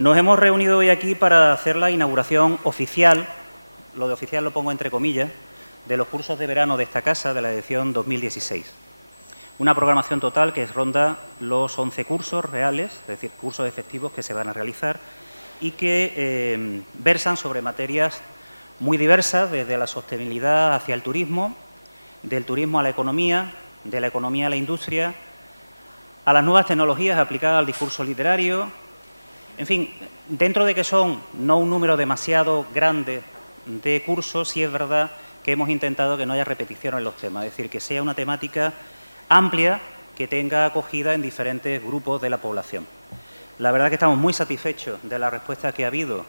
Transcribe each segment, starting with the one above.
Nos hemos reunido hoy aquí para hacer la inauguración oficial, lo de oficial lo pongo entre comillas, de los cursos de verano de esta casa de la edición 2016. Una programación total que ronda los 11 cursos reales, es decir, cursos efectivos que se van a realizar y que versan sobre materias muy diversas, desde la sostenibilidad hacia el turismo, del turismo a la economía, de la economía a la industria, a las nuevas tecnologías aplicadas al discurso literario. En fin, dentro de que son no un número demasiado grande de cursos, sí es verdad que hemos intentado que no haya repetición en los temas, es decir, que sea una temática amplia que tenga acogida en diferentes grupos de la población. La verdad que estamos muy satisfechos de la respuesta que ha habido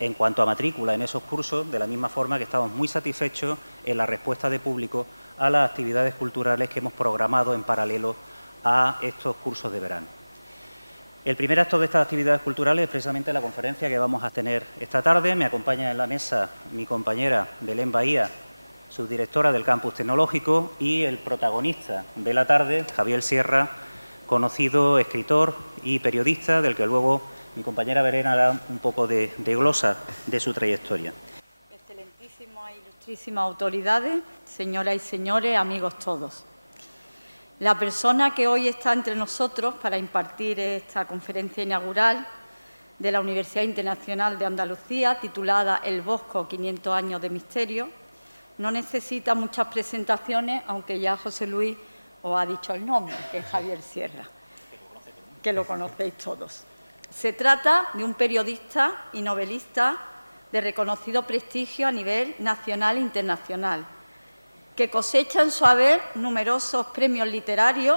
en cuanto a matrícula en esos cursos, de la misma forma que estamos muy satisfechos en la respuesta de público a las actividades culturales que hemos programado en paralelo a estos cursos de verano. El primer acto de estas actividades culturales es precisamente la conferencia que vamos a tener esta tarde. Me acompaña en la mesa mi compañera Belén Bahía, subdirectora del Campus Tecnológico, y el protagonista de la tarde, Javier Sierra, conocido escritor y periodista, del que luego mi compañera Belén hará un poco de glosa de su trayectoria. Excelentísimas e ilustrísimas autoridades, señoras y señores, amigos todos. La persona que hoy está entre nosotros para impartir esta conferencia inaugural de la Universidad Internacional de Andalucía, titulada El Bosco, 500 años de misterio, no necesita muchas presentaciones, aunque ya José Luis os ha dicho el nombre, que es Javier Sierra, que lo conocéis todos. Se trata de un periodista y novelista de reconocido prestigio a nivel nacional e internacional, que cosecha en su haber numerosos premios literarios.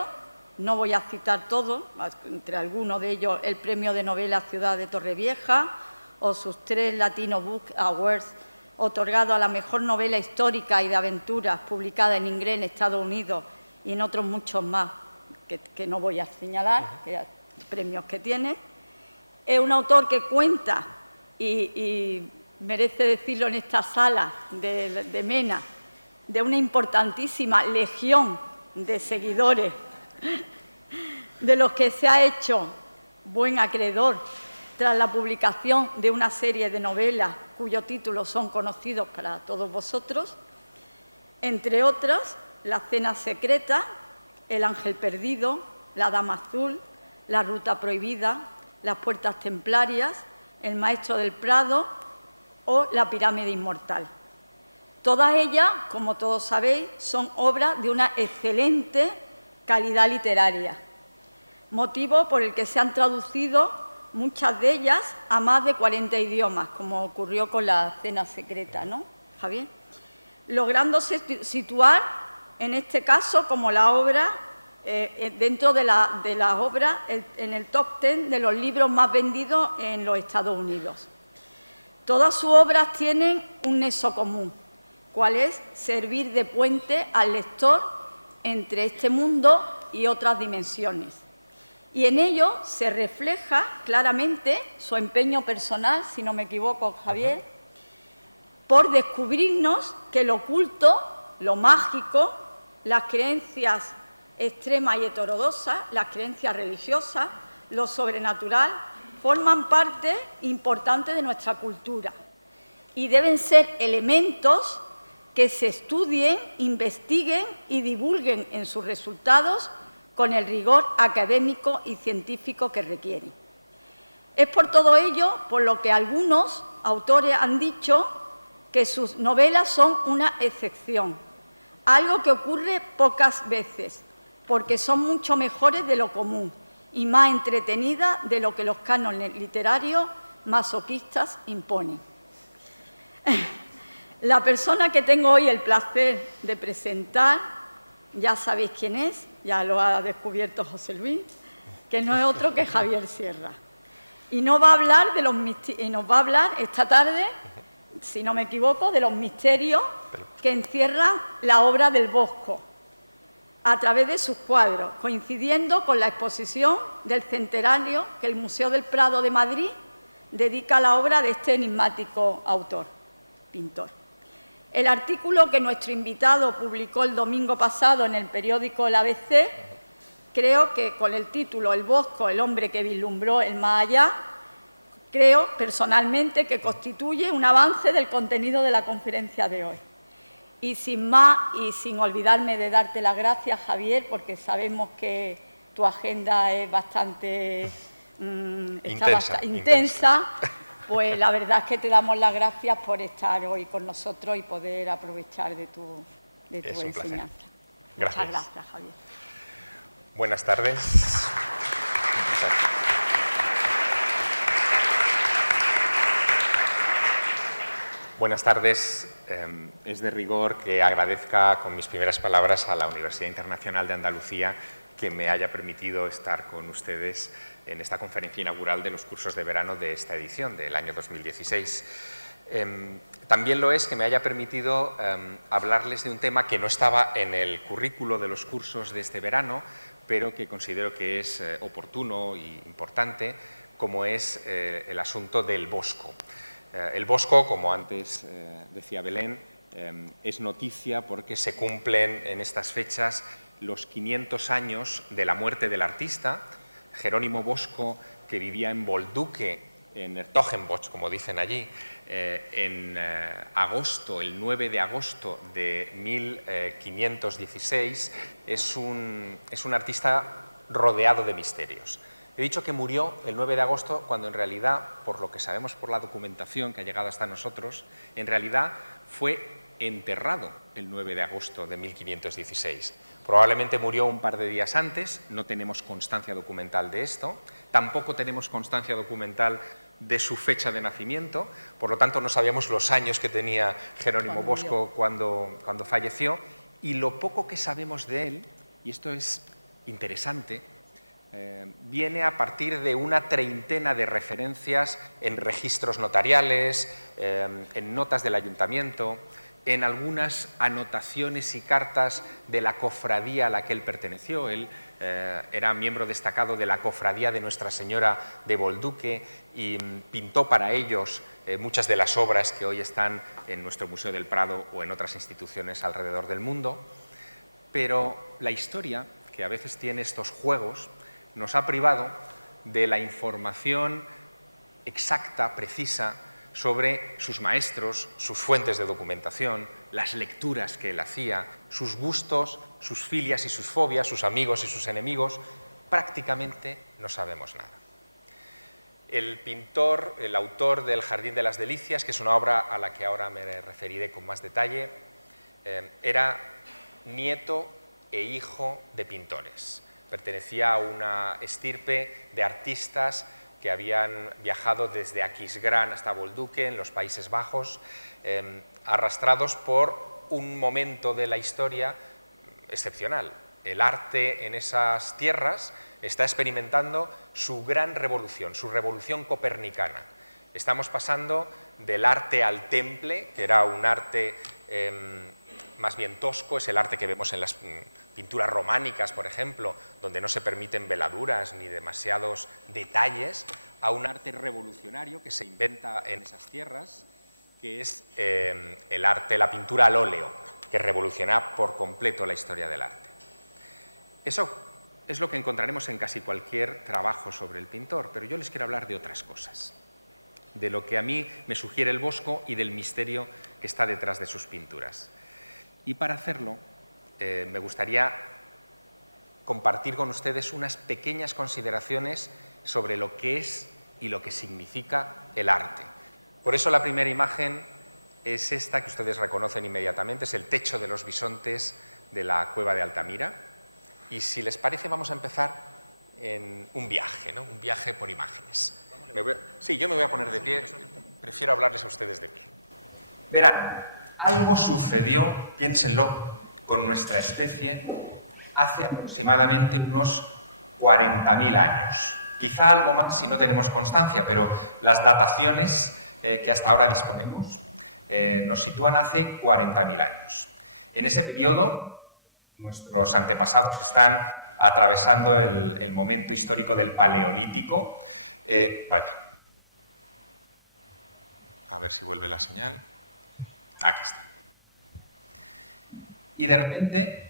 No voy a citar todos, entre algunos de ellos el Premio de Novela Ciudad de Torrevieja o sus 3 Latino Book Awards otorgados a la mejor novela histórica y de aventuras publicada en inglés en Estados Unidos y en otros muchos más que no voy a señalar, premios que tiene. Es un autor que cuenta, y merece decirlo en esta sala de Mena, de una importantísima legión de seguidores, de los que se ha hecho buen acreedor tras la publicación de una serie de novelas cuyos títulos son conocidos para todos vosotros, entre otras La cena secreta, El ángel perdido, La dama azul, La ruta prohibida, Las puertas templarias, El maestro del Prado o La pirámide inmortal. Todas ellas, como todos sabéis, son obras de una excelente calidad literaria, motivo por el que se han traducido muchas de ellas a más de 40 idiomas, como ocurrió con La cena secreta, ¿no, Javier? Lográndose situar, en este caso, como la obra, dentro de las obras, en el top 10 de los libros más vendidos en los Estados Unidos. Todas sus obras tienen un nexo común, cuál es servir de puente al lector entre este mundo y otras dimensiones. Y en ello se refleja claramente su empeño personal, si no me equivoco, Javier, por descubrirnos que lo oculto, lo mágico, las creencias extremas y heterodoxas, las creencias religiosas, lo sobrenatural, forman parte importante de nuestra cultura y deben ser elementos que se estudien, investiguen y divulguen en sus resultados con el rigor académico y científico que requieren. Es por todo ello por lo que algunos autores han dicho que sus novelas son una excepción, algo que ocurre pocas veces, porque son mucho mejores de lo común y más entretenidas de lo que los cánones literarios masoquistas imponen. La persona que tengo hoy el placer de presentar, ya sabéis quién es, ya lo ha descubierto José Luis, que no es otro que Javier Sierra. Y nos va a hablar esta tarde, si no me equivoco, de los misterios que encierran la obra del Bosco, a través de sus cuadros, coincidiendo con la exposición del centenario que el Museo del Prado de Madrid dedica a la obra de este enigmático pintor. El artículo que nuestro invitado publicó el domingo pasado en el periódico El ABC, creo que con el título El Bosco, el hombre que vislumbró el más allá, creo personalmente que constituye un avance del contenido de la conferencia de hoy. Y sin más, y sin olvidarme de darte las gracias, Javier, porque sabemos que tu agenda es bastante intensa, pues la verdad es que te damos las gracias por estar hoy con nosotros y poder aprovechar de tu enseñanza. Gracias. Muchas gracias, Javier. Buenas tardes. Buenas tardes. Es de rigor que agradezca con mis primeras palabras a la Universidad Internacional de Andalucía que me haya permitido estar con ustedes en esta conferencia inaugural de los cursos de verano de esta edición del año 2016. También lo es que me haya permitido hablarles de un tema que no estaba en el currículo de los cursos de este verano, pero que considero que es oportuno e importante, como es el asunto del Bosco. El Bosco, como antes decía Belén, es noticia porque se cumplen en estas fechas los 500 años de la muerte del artista, Jerónimo Bosco, que vivía en Bolduque, en Hertogenbosch, como dicen allí, en agosto, el 9 de agosto de 1516, es un artista rodeado de misterios. He dicho que murió el 9 de agosto cuando en realidad, por lo que sabemos por la documentación que ha llegado hasta nosotros, en realidad fue enterrado el 9 de agosto de 1516. Probablemente murió un par de días antes, no tenemos constancia documental de esto, tampoco tenemos constancia documental de su fecha de nacimiento, por lo tanto no sabíamos los años que tenía Jerónimo Bosco cuando falleció, y lo poco que sabemos de él, y esto es interesante, viene a partir de una treintena de referencias en registros notariales, en notas del ayuntamiento, en algunas anotaciones y cartas de la cofradía a la que él perteneció. Él era miembro destacado de la cofradía de Nuestra Señora de Bolduque y pintó para ellos muchas de las obras que hoy están en nuestro Museo del Prado o en otras instituciones alrededor del mundo. Pero la historia, que a veces tiene estos juegos, nos ha privado de la información exacta, precisa, sobre sus maestros, sus fuentes de documentación, las lecturas que él hacía, sus gustos, sus filias y sus fobias, sus amigos y sus enemigos. Prácticamente no sabemos nada. El pintor, el autor del Jardín de las Delicias, que es una obra a la que ahora me referiré con más detalle, era nieto e hijo de pintores. Pertenecía a una estirpe de artistas que habían viajado desde Aquisgrán hasta Bolduque, en los Países Bajos, arrastrados por un momento de la historia excepcional. El arte en esas tierras está experimentando su gran revolución, su revolución copernicana. Estamos pasando del arte al temple, que era un arte más bien tosco, es el arte que vemos en las pinturas románicas, por ejemplo, donde no se permiten veladuras ni demasiados detalles, a un arte revolucionario que se inventa en esas tierras, que es el arte, la pintura al óleo, que revoluciona por completo la historia del arte. Eso es lo que encontraremos en casi cualquier trabajo sobre el pintor, pero yo les quiero hablar de otras cosas, de lo que a mí me sugiere el Bosco y del misterio que está detrás de sus pinturas. Y para hacerlo, me gustaría compartir con ustedes unas pequeñas consideraciones sobre lo que es y lo que significa el arte. Por eso la primera imagen es esta, que ustedes reconocen inmediatamente, es el techo de los bisontes de la cueva de Altamira. Y si les parece, vamos a empezar en un viaje, ¿no? Un viaje por imágenes. Sí, yo me voy a poner de pie, prefiero hablarles a ustedes de pie. Verán, algo sucedió, piénsenlo, con nuestra especie hace aproximadamente unos 40.000 años. Quizá algo más si no tenemos constancia, pero las dataciones que hasta ahora disponemos nos sitúan hace 40.000 años. En ese periodo, nuestros antepasados están atravesando el momento histórico del Paleolítico. A ver si vuelve la señal. Aquí está. Y de repente,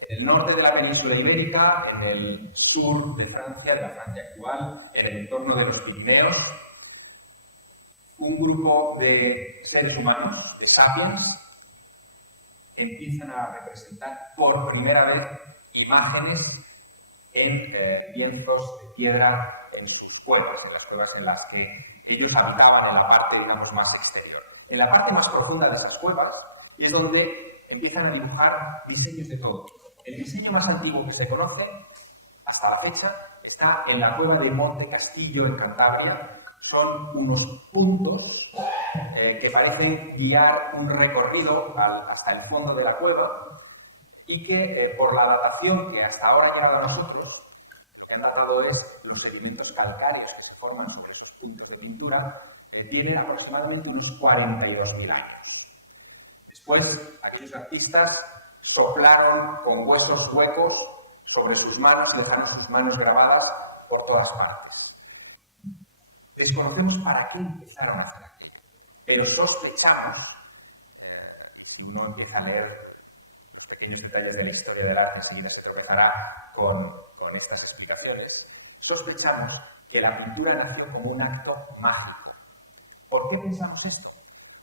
en el norte de la península ibérica, en el sur de Francia, de la Francia actual, en el entorno de los Pirineos, un grupo de seres humanos, de sapiens, empiezan a representar por primera vez imágenes en lienzos de piedra en sus cuevas, en las cuevas en las que ellos habitaban en la parte, digamos, más exterior. En la parte más profunda de esas cuevas es donde empiezan a dibujar diseños de todo. El diseño más antiguo que se conoce hasta la fecha está en la cueva de Monte Castillo, en Cantabria. Son unos puntos que parecen guiar un recorrido hasta el fondo de la cueva y que por la datación que hasta ahora ha llegado a nosotros, lo que han datado es los sedimentos calcáreos que se forman sobre esos puntos de pintura, tienen aproximadamente unos 42.000 años. Después, aquellos artistas soplaron con huesos huecos sobre sus manos y dejaron sus manos grabadas por todas partes. Desconocemos para qué empezaron a hacer aquello, pero sospechamos, y si uno empieza a leer los pequeños detalles de la historia del arte, enseguida se tropezará con estas explicaciones, sospechamos que la pintura nació como un acto mágico. ¿Por qué pensamos esto?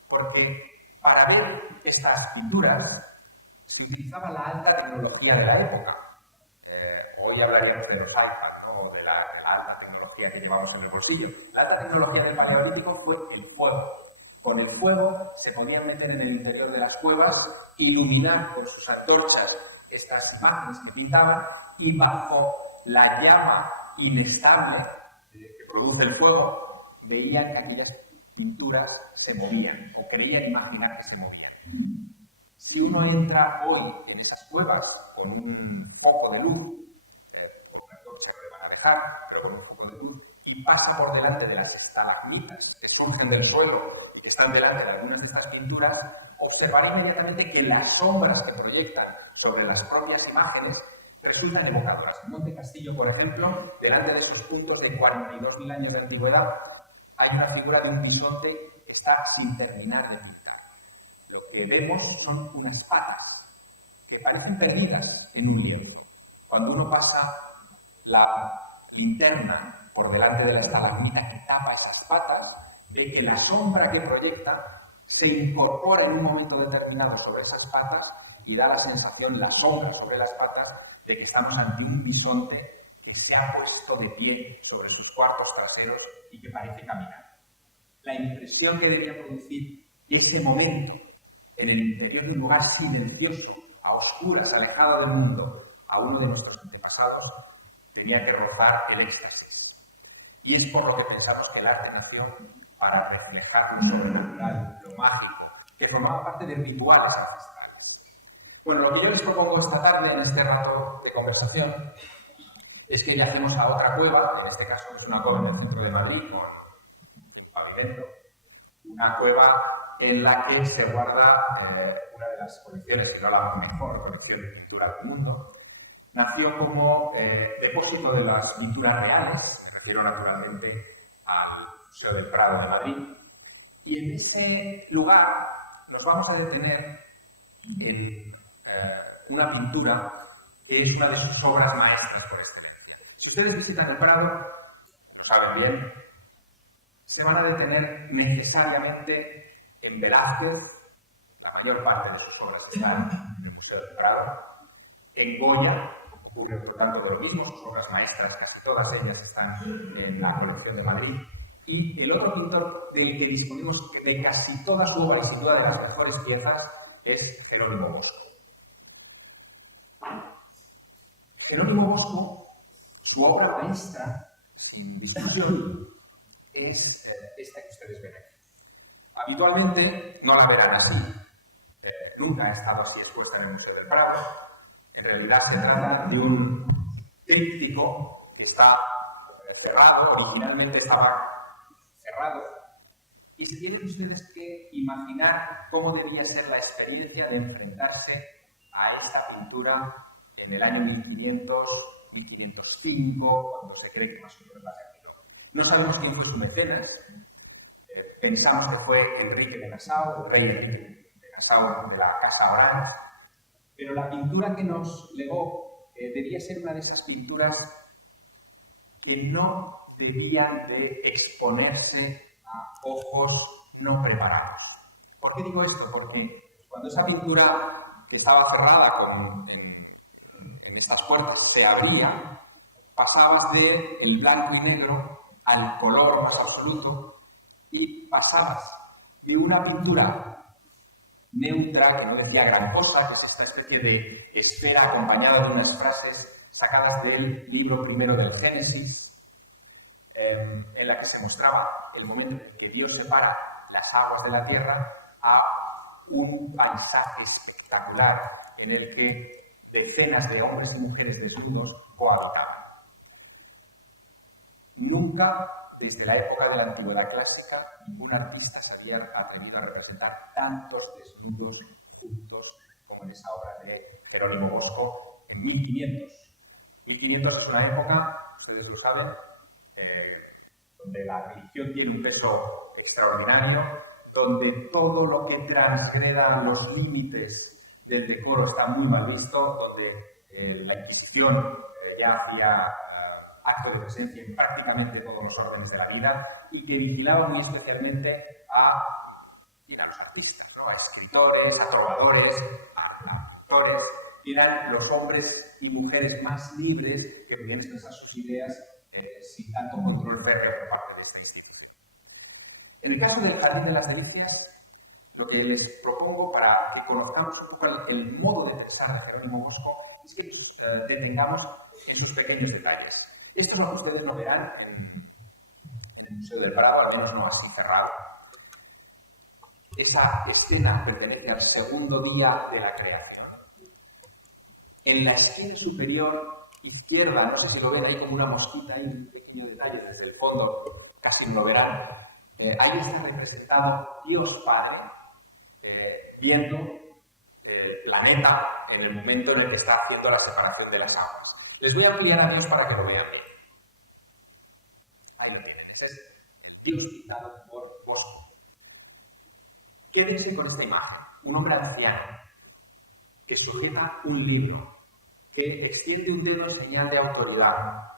Porque para ver estas pinturas se utilizaba la alta tecnología de la época. Hoy hablaríamos de los iPad, ¿no? O de la alta tecnología que llevamos en el bolsillo. La alta tecnología del Paleolítico fue el fuego. Con el fuego se podían meter en el interior de las cuevas, iluminar con sus antorchas estas imágenes que pintaban y bajo la llama inestable que produce el fuego veían que aquellas pinturas se movían o creían imaginar que se movían. Si uno entra hoy en esas cuevas con un foco de luz, con una antorcha que le van a dejar, pero con un foco de luz, y pasa por delante de las estalagmitas que surgen del suelo y que están delante de algunas de estas pinturas, observará inmediatamente que las sombras que proyectan sobre las propias imágenes resultan evocadoras. En Monte Castillo, por ejemplo, delante de esos puntos de 42.000 años de antigüedad, hay una figura de un bisonte que está sin terminar de pintar. Lo que vemos son unas patas que parecen perdidas en un lienzo. Cuando uno pasa la linterna por delante de la estalagmita que tapa esas patas, ve que la sombra que proyecta se incorpora en un momento determinado sobre esas patas y da la sensación, la sombra sobre las patas, de que estamos ante un bisonte que se ha puesto de pie sobre sus cuartos traseros y que parece caminar. La impresión que debía producir ese momento en el interior de un lugar silencioso, a oscuras, alejado del mundo, a uno de nuestros antepasados, tenía que rozar el éxtasis. Y es por lo que pensamos que el arte nació para reflejar lo sobrenatural, lo mágico, que formaba parte de rituales ancestrales. Bueno, lo que yo les propongo esta tarde, en este rato de conversación, es que viajemos a otra cueva, en este caso es una cueva en el centro de Madrid, con pavimento, una cueva en la que se guarda una de las colecciones, si no la mejor colección de pintura del mundo. Nació como depósito de las pinturas reales, me refiero naturalmente al Museo del Prado de Madrid, y en ese lugar nos vamos a detener en una pintura que es una de sus obras maestras por excelencia. Si ustedes visitan el Prado, lo saben bien, se van a detener necesariamente en Velázquez, la mayor parte de sus obras están en el Museo del Prado, en Goya, ocurre otro tanto de lo mismo, sus obras maestras, casi todas ellas están en la colección de Madrid, y el otro pintor del que disponemos de casi toda su obra y sin duda de las mejores piezas es Jerónimo Bosco. Jerónimo Bosco, su obra maestra, sin discusión, es esta que ustedes ven aquí. Habitualmente no la verán así, nunca ha estado así expuesta en el Museo del Prado. En realidad se trata de un tríptico que está cerrado, originalmente estaba cerrado, y tienen ustedes que imaginar cómo debía ser la experiencia de enfrentarse a esta pintura en el año 1500, 1505, cuando se cree que más o menos la terminó. No sabemos quién fue su mecenas, pensamos que fue Enrique de Nassau, rey Enrique de Nassau de la Casa Orange, pero la pintura que nos legó debía ser una de esas pinturas que no debían de exponerse a ojos no preparados. ¿Por qué digo esto? Porque cuando esa pintura que estaba cerrada en estas puertas se abría, pasabas del blanco y negro al color más absoluto y pasabas de una pintura neutra, que no decía gran cosa, que es esta especie de esfera acompañada de unas frases sacadas del libro primero del Génesis, en la que se mostraba el momento en el que Dios separa las aguas de la tierra, a un paisaje espectacular en el que decenas de hombres y mujeres desnudos cohabitaban. Nunca, desde la época de la antigüedad clásica, ningún artista se había atrevido a representar tantos desnudos juntos como en esa obra de Jerónimo Bosco en 1500. 1500 es una época, ustedes lo saben, donde la religión tiene un peso extraordinario, donde todo lo que transgreda los límites del decoro está muy mal visto, donde la Inquisición ya hacía acto de presencia en prácticamente todos los órdenes de la vida y que vigilaba muy especialmente a los artistas, ¿no? A escritores, a trovadores, a pintores, que eran los hombres y mujeres más libres que podían expresar sus ideas sin tanto control férreo por parte de esta institución. En el caso del Jardín de las Delicias, lo que les propongo para que conozcamos un poco el modo de pensar de Jerónimo Bosco es que nos detengamos en sus pequeños detalles. Esto es lo que ustedes no verán en el Museo del Prado, al menos no así cerrado. Esa escena pertenece al segundo día de la creación. En la esquina superior izquierda, no sé si lo ven, hay como una mosquita, hay un pequeño detalle desde el fondo, casi no lo verán. Ahí está representado Dios Padre viendo el planeta en el momento en el que está haciendo la separación de las aguas. Les voy a ampliar a Dios para que lo vean bien. Ahí lo tienen, ese es el Dios pintado por Bosco. Quédense con esta imagen, un hombre anciano que sujeta un libro, que extiende un dedo en señal de autoridad,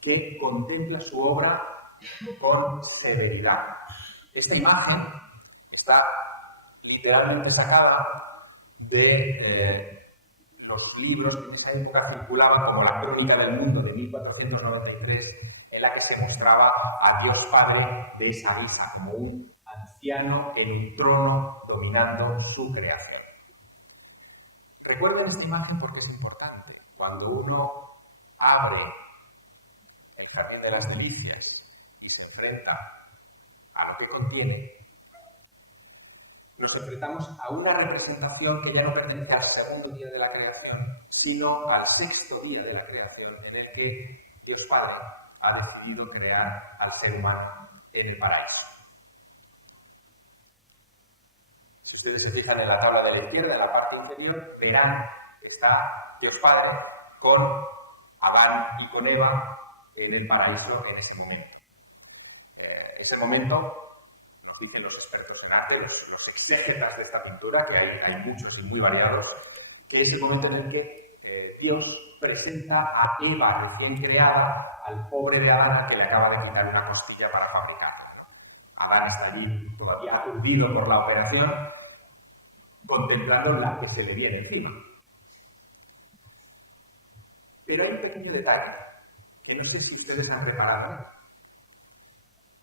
que contempla su obra con severidad. Esta imagen está literalmente sacada de los libros que en esa época circulaban, como la Crónica del Mundo de 1493, en la que se mostraba a Dios Padre de esa guisa, como un anciano en un trono dominando su creación. Recuerden esta imagen porque es importante. Cuando uno abre el Jardín de las Delicias y se enfrenta a lo que contiene, nos enfrentamos a una representación que ya no pertenece al segundo día de la creación, sino al sexto día de la creación, en el que Dios Padre ha decidido crear al ser humano en el paraíso. Si ustedes se fijan en la tabla de la izquierda, en la parte inferior, verán que está Dios Padre con Adán y con Eva en el paraíso en ese momento. Ese momento, nos dicen los expertos en arte, los exégetas de esta pintura, que hay muchos y muy variados, que es el momento en el que Dios presenta a Eva recién creada al pobre de Adán, al que le acaba de quitar una costilla para fabricarla, ¿no? Adán está allí todavía aturdido por la operación, contemplando la que se le viene encima. Pero hay un pequeño detalle que no sé si ustedes han reparado en él.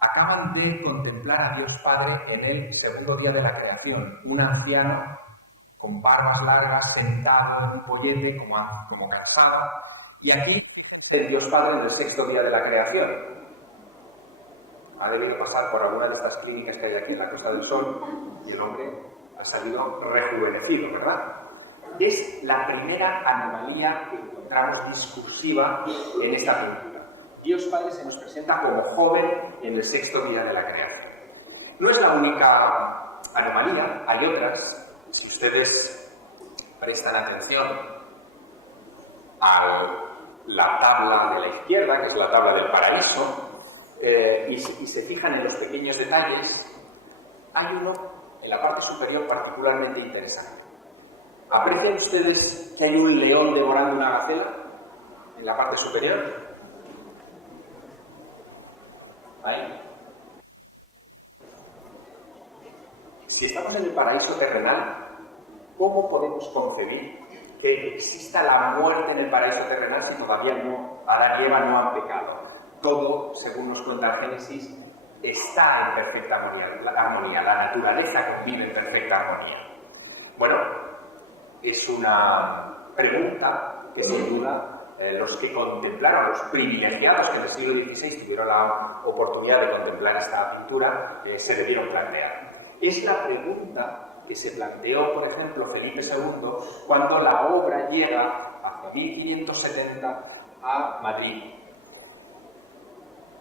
Acaban de contemplar a Dios Padre en el segundo día de la creación, un anciano con barbas largas, sentado en un pollete, como cansado, y aquí fíjense en Dios Padre en el sexto día de la creación. Ha debido pasar por alguna de estas clínicas que hay aquí en la Costa del Sol y el hombre ha salido rejuvenecido, ¿verdad? Es la primera anomalía que encontramos discursiva en esta pintura. Dios Padre se nos presenta como joven en el sexto día de la creación. No es la única anomalía, hay otras. Si ustedes prestan atención a la tabla de la izquierda, que es la tabla del paraíso, y se fijan en los pequeños detalles, hay uno en la parte superior particularmente interesante. ¿Aprecian ustedes que hay un león devorando una gacela en la parte superior? ¿Ahí? Si estamos en el paraíso terrenal, ¿cómo podemos concebir que exista la muerte en el paraíso terrenal si todavía Adán y Eva no han pecado? Todo, según nos cuenta el Génesis, está en perfecta armonía. La naturaleza convive en perfecta armonía. Bueno, es una pregunta que sin duda los que contemplaron, los privilegiados que en el siglo XVI tuvieron la oportunidad de contemplar esta pintura, se debieron plantear. Es la pregunta que se planteó, por ejemplo, Felipe II cuando la obra llega hacia 1570 a Madrid.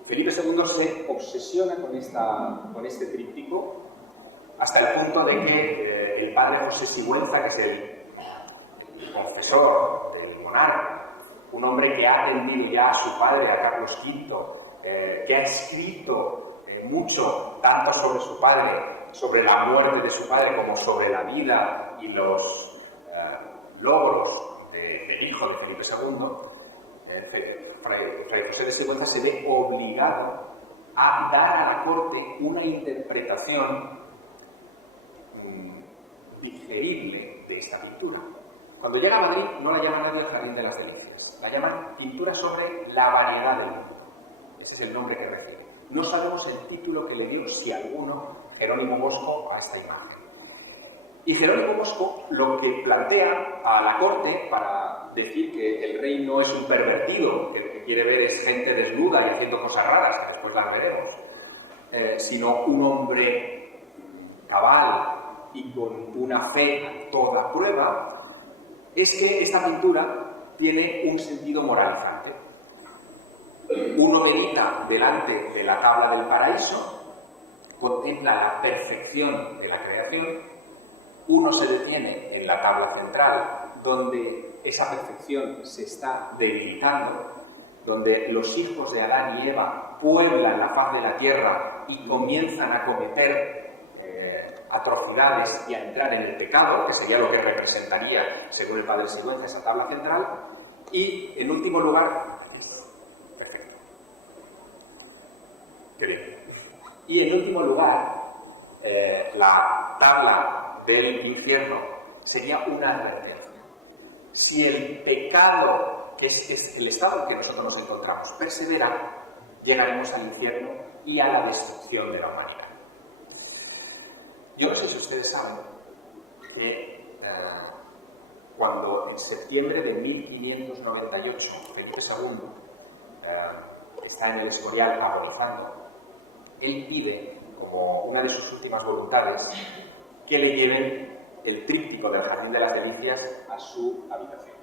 Felipe II se obsesiona con este tríptico hasta el punto de que el padre José Sigüenza, que es el confesor del monarca, un hombre que ha atendido ya a su padre, a Carlos V, que ha escrito mucho, tanto sobre su padre, sobre la muerte de su padre, como sobre la vida y los logros del hijo de Felipe II, Fray José de Sigüenza se ve obligado a dar a la corte una interpretación digerible de esta pintura. Cuando llega a Madrid no la llama nadie el Jardín de las Delicias, la llaman Pintura sobre la variedad del mundo. Ese es el nombre que recibe. No sabemos el título que le dio, si alguno, Jerónimo Bosco a esta imagen. Y Jerónimo Bosco lo que plantea a la corte para decir que el rey no es un pervertido, que lo que quiere ver es gente desnuda y haciendo cosas raras, que después las veremos, sino un hombre cabal y con una fe a toda prueba, es que esta pintura tiene un sentido moralizante. Uno medita delante de la tabla del paraíso, contempla la perfección de la creación, uno se detiene en la tabla central, donde esa perfección se está debilitando, donde los hijos de Adán y Eva pueblan la faz de la tierra y comienzan a cometer atrocidades y a entrar en el pecado, que sería lo que representaría, según el padre Sigüenza, esa tabla central. Y, en último lugar, gracias, perfecto, qué bien. Y, en último lugar, la tabla del infierno sería una advertencia. Si el pecado, que es el estado en que nosotros nos encontramos, persevera, llegaremos al infierno y a la destrucción de la humanidad. Yo no sé si ustedes saben que cuando en septiembre de 1598 Felipe II está en el Escorial agonizando, él pide, como una de sus últimas voluntades, que le lleven el tríptico del Jardín de las Delicias a su habitación.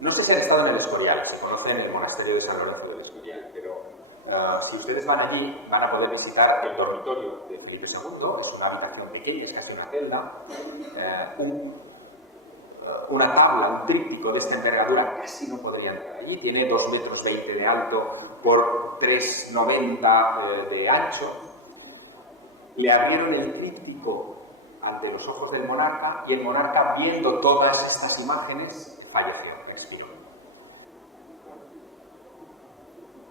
No sé si han estado en el Escorial, si conocen el monasterio de San Lorenzo del Escorial, pero si ustedes van allí van a poder visitar el dormitorio de Felipe II. Es una habitación pequeña, es casi una celda, una tabla, un tríptico de esta envergadura casi no podría entrar allí, tiene 2,20 metros de alto por 3,90 de ancho. Le abrieron el tríptico ante los ojos del monarca y el monarca, viendo todas estas imágenes, falleció, expiró.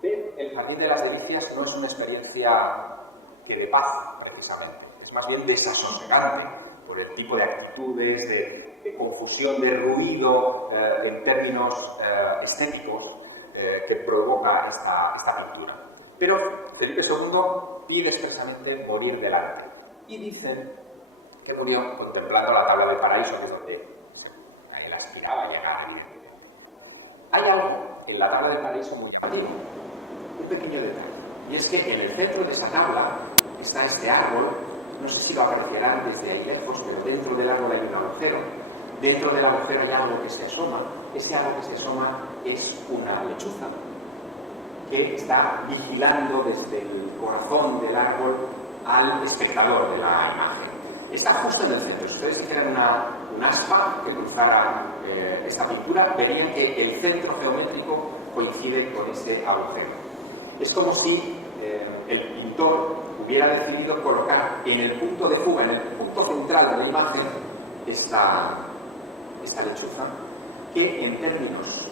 El Jardín de las Delicias no es una experiencia que dé paz, precisamente, es más bien desasosegante por el tipo de actitudes, de confusión, de ruido en términos estéticos que provoca esta pintura. Pero Felipe II pide expresamente morir delante y dicen que murió contemplando la tabla del paraíso, que es donde él aspiraba a llegar, evidentemente. Hay algo en la tabla del paraíso muy llamativo, un pequeño detalle, y es que en el centro de esa tabla está este árbol. No sé si lo apreciarán desde ahí lejos, pero dentro del árbol hay un agujero. Dentro del agujero hay algo que se asoma. Ese algo que se asoma es una lechuza que está vigilando desde el corazón del árbol al espectador de la imagen. Está justo en el centro. Si ustedes hicieran un aspa que cruzara esta pintura, verían que el centro geométrico coincide con ese agujero. Es como si el pintor hubiera decidido colocar en el punto de fuga, en el punto central de la imagen, esta lechuza, que en términos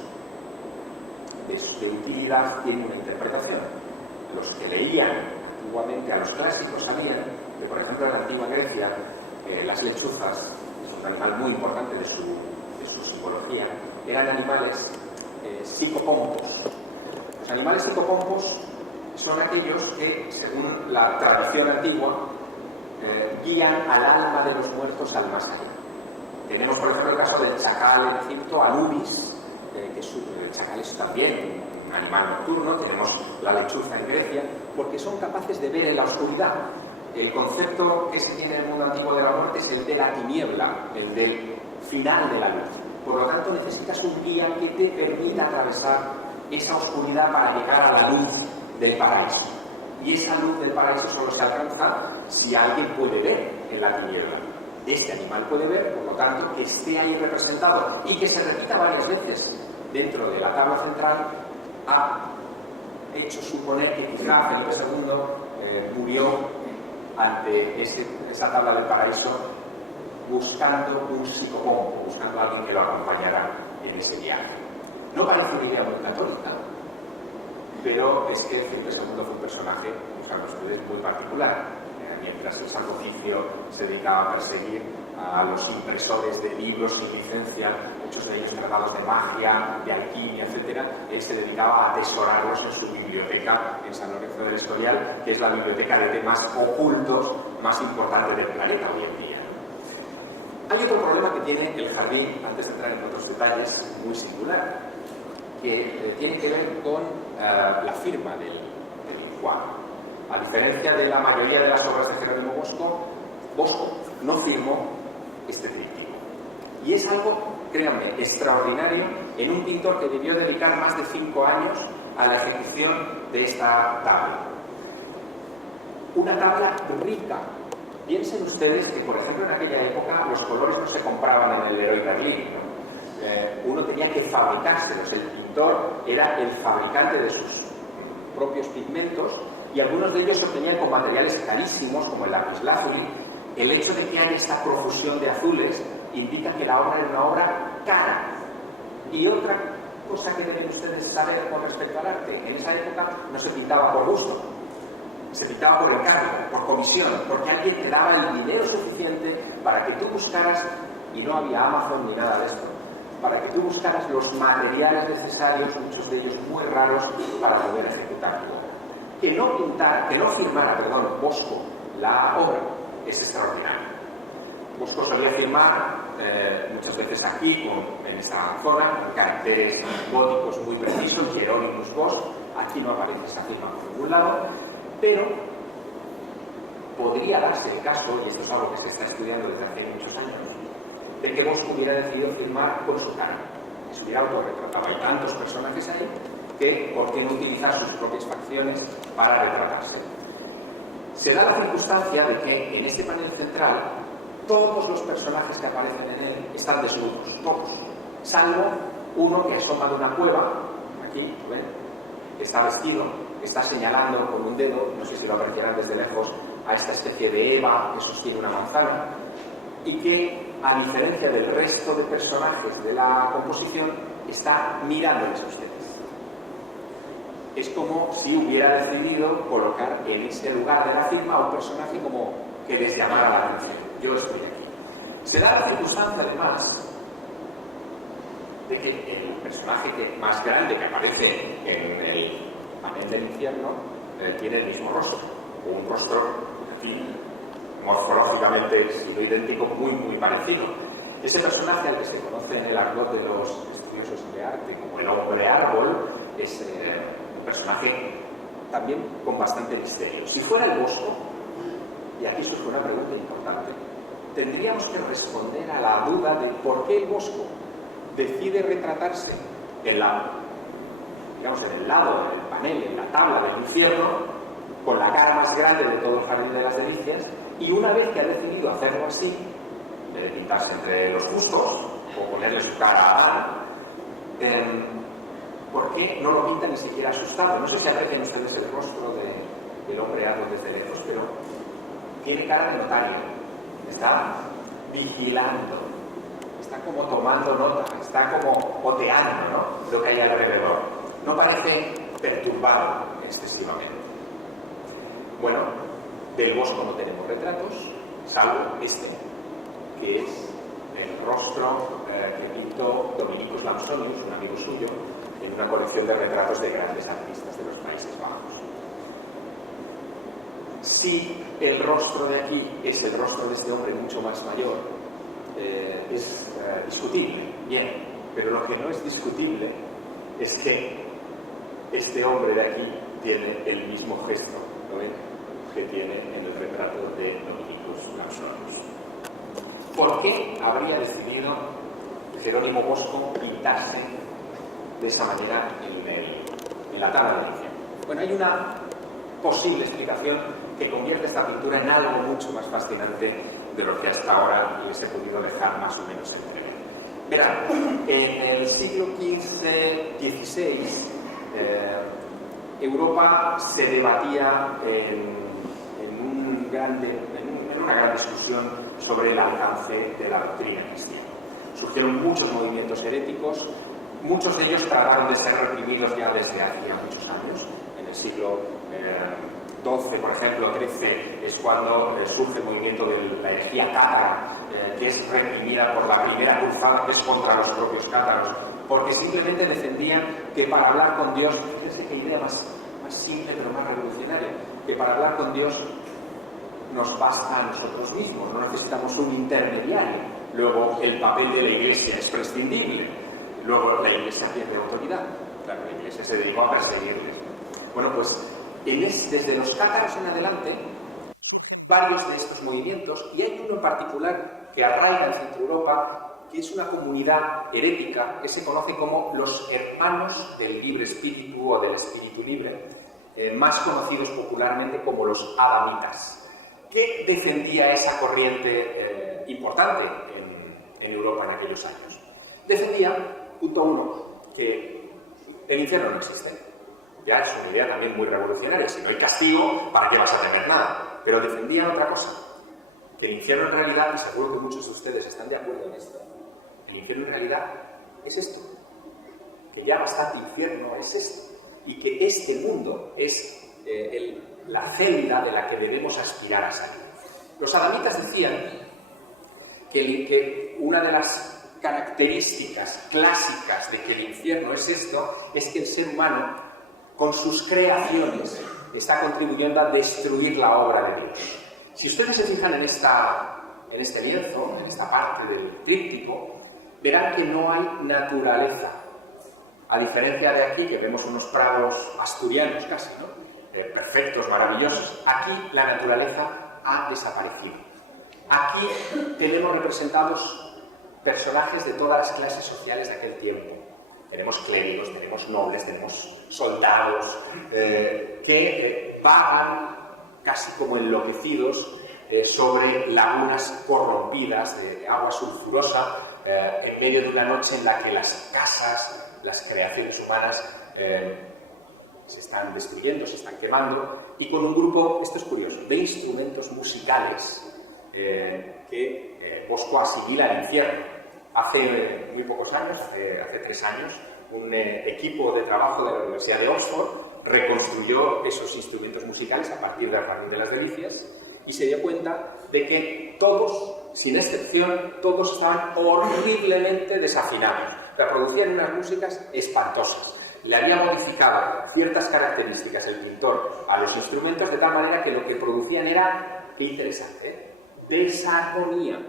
de utilidad tiene una interpretación. Los que leían antiguamente a los clásicos sabían que, por ejemplo, en la antigua Grecia, las lechuzas, que son un animal muy importante de su simbología, eran animales psicopompos. Los animales psicopompos son aquellos que, según la tradición antigua, guían al alma de los muertos al más allá. Tenemos, por ejemplo, el caso del chacal en Egipto, Anubis, el chacal es también un animal nocturno. Tenemos la lechuza en Grecia, porque son capaces de ver en la oscuridad. El concepto que se tiene en el mundo antiguo de la muerte es el de la tiniebla, el del final de la luz. Por lo tanto, necesitas un guía que te permita atravesar esa oscuridad para llegar a la luz del paraíso. Y esa luz del paraíso solo se alcanza si alguien puede ver en la tiniebla. Este animal puede ver, por lo tanto, que esté ahí representado y que se repita varias veces dentro de la tabla central ha hecho suponer que quizá Felipe II murió ante esa tabla del paraíso buscando un psicopompo, buscando a alguien que lo acompañara en ese viaje. No parece una idea muy católica, pero es que Felipe II fue un personaje, como saben ustedes, muy particular. Mientras el Santo Oficio se dedicaba a perseguir a los impresores de libros sin licencia, muchos de ellos tratados de magia, de alquimia, etc., él se dedicaba a atesorarlos en su biblioteca en San Lorenzo del Escorial, que es la biblioteca de temas ocultos más importante del planeta hoy en día, ¿no? Hay otro problema que tiene el jardín, antes de entrar en otros detalles, muy singular, que tiene que ver con la firma del cuadro. A diferencia de la mayoría de las obras de Jerónimo Bosco, Bosco no firmó este tríptico. Y es algo, créanme, extraordinario en un pintor que debió dedicar más de 5 años a la ejecución de esta tabla. Una tabla rica. Piensen ustedes que, por ejemplo, en aquella época los colores no se compraban en el Leroy Merlin, ¿no? Uno tenía que fabricárselos. El pintor era el fabricante de sus propios pigmentos y algunos de ellos se obtenían con materiales carísimos como el lapislázuli. El hecho de que haya esta profusión de azules indica que la obra era una obra cara. Y otra cosa que deben ustedes saber con respecto al arte, en esa época no se pintaba por gusto, se pintaba por encargo, por comisión, porque alguien te daba el dinero suficiente para que tú buscaras, y no había Amazon ni nada de esto, para que tú buscaras los materiales necesarios, muchos de ellos muy raros, para poder ejecutar tu obra. Que no firmara Bosco la obra es extraordinario. Bosco solía firmar muchas veces aquí, en esta zona, con caracteres góticos muy precisos, Hieronymus Bosch. Aquí no aparece esa firma por ningún lado, pero podría darse el caso, y esto es algo que se está estudiando desde hace muchos años, de que Bosco hubiera decidido firmar con su cara, se hubiera autorretratado. Hay tantos personajes ahí que, ¿por qué no utilizar sus propias facciones para retratarse? Se da la circunstancia de que en este panel central todos los personajes que aparecen en él están desnudos, todos, salvo uno que asoma de una cueva, aquí, ¿lo ven?, que está vestido, que está señalando con un dedo, no sé si lo apreciarán desde lejos, a esta especie de Eva que sostiene una manzana, y que, a diferencia del resto de personajes de la composición, está mirándoles a ustedes. Es como si hubiera decidido colocar en este lugar de la firma a un personaje como que les llamara la atención. Yo estoy aquí. Se da la circunstancia, además, de que el personaje más grande que aparece en el panel del infierno tiene el mismo rostro, o un rostro, en fin, morfológicamente, si no idéntico, muy, muy parecido. Ese personaje, al que se conoce en el argot de los estudiosos de arte como el hombre árbol, es un personaje también con bastante misterio. Si fuera el Bosco, y aquí surge una pregunta importante, tendríamos que responder a la duda de por qué el Bosco decide retratarse en el lado, en el panel, en la tabla del infierno, con la cara más grande de todo el Jardín de las Delicias, y una vez que ha decidido hacerlo así, en vez de pintarse entre los justos o ponerle su cara a Adán, ¿por qué no lo pinta ni siquiera asustado? No sé si aprecian ustedes el rostro del hombre árbol desde lejos, pero tiene cara de notario, está vigilando, está como tomando nota, está como oteando, ¿no?, lo que hay alrededor. No parece perturbado excesivamente. Bueno, Del Bosco no tenemos retratos, salvo este, que es el rostro que pintó Dominicus Lampsonius, un amigo suyo, en una colección de retratos de grandes artistas de los Países Bajos. Si el rostro de aquí es el rostro de este hombre mucho más mayor, es discutible, bien, pero lo que no es discutible es que este hombre de aquí tiene el mismo gesto, ¿lo ven?, que tiene en el retrato de Dominicus Lampsonius. ¿Por qué habría decidido Jerónimo Bosco pintarse de esa manera en la tabla del infierno? Bueno, hay una posible explicación que convierte esta pintura en algo mucho más fascinante de lo que hasta ahora les he podido dejar más o menos entrever. Verán, en el siglo XV-XVI, Europa se debatía en una gran discusión sobre el alcance de la doctrina cristiana. Surgieron muchos movimientos heréticos, muchos de ellos trataron de ser reprimidos ya desde hacía muchos años. En el siglo XII, por ejemplo, XIII, es cuando surge el movimiento de la herejía cátara, que es reprimida por la primera cruzada, que es contra los propios cátaros, porque simplemente defendían que para hablar con Dios, fíjense qué idea más simple pero más revolucionaria, que para hablar con Dios nos basta a nosotros mismos, no necesitamos un intermediario. Luego, el papel de la Iglesia es prescindible. Luego, la Iglesia pierde autoridad. Claro, la Iglesia se dedicó a perseguirles. Bueno, pues desde los cátaros en adelante surgen varios de estos movimientos y hay uno en particular que arraiga en Centro Europa, que es una comunidad herética que se conoce como los Hermanos del Libre Espíritu o del Espíritu Libre, más conocidos popularmente como los Adamitas. ¿Qué defendía esa corriente importante en Europa en aquellos años? Defendía, punto uno, que el infierno no existe. Ya es una idea también muy revolucionaria. Si no hay castigo, ¿para qué vas a temer nada? Pero defendían otra cosa, que el infierno en realidad, y seguro que muchos de ustedes están de acuerdo en esto, el infierno en realidad es esto, que ya bastante infierno es esto, y que este mundo es la celda de la que debemos aspirar a salir. Los adamitas decían que una de las características clásicas de que el infierno es esto, es que el ser humano, con sus creaciones, está contribuyendo a destruir la obra de Dios. Si ustedes se fijan en este lienzo, en esta parte del tríptico, verán que no hay naturaleza. A diferencia de aquí, que vemos unos prados asturianos casi, ¿no? Perfectos, maravillosos, aquí la naturaleza ha desaparecido. Aquí tenemos representados personajes de todas las clases sociales de aquel tiempo. Tenemos clérigos, tenemos nobles, tenemos soldados que vagan casi como enloquecidos sobre lagunas corrompidas de agua sulfurosa en medio de una noche en la que las casas, las creaciones humanas se están destruyendo, se están quemando, y con un grupo, esto es curioso, de instrumentos musicales que Bosco asimila al infierno. Hace muy pocos años, hace 3 años, un equipo de trabajo de la Universidad de Oxford reconstruyó esos instrumentos musicales a partir del Jardín de las Delicias y se dio cuenta de que todos, sin excepción, todos estaban horriblemente desafinados. O sea, producían unas músicas espantosas. Le había modificado ciertas características el pintor a los instrumentos de tal manera que lo que producían era, qué interesante, desarmonía.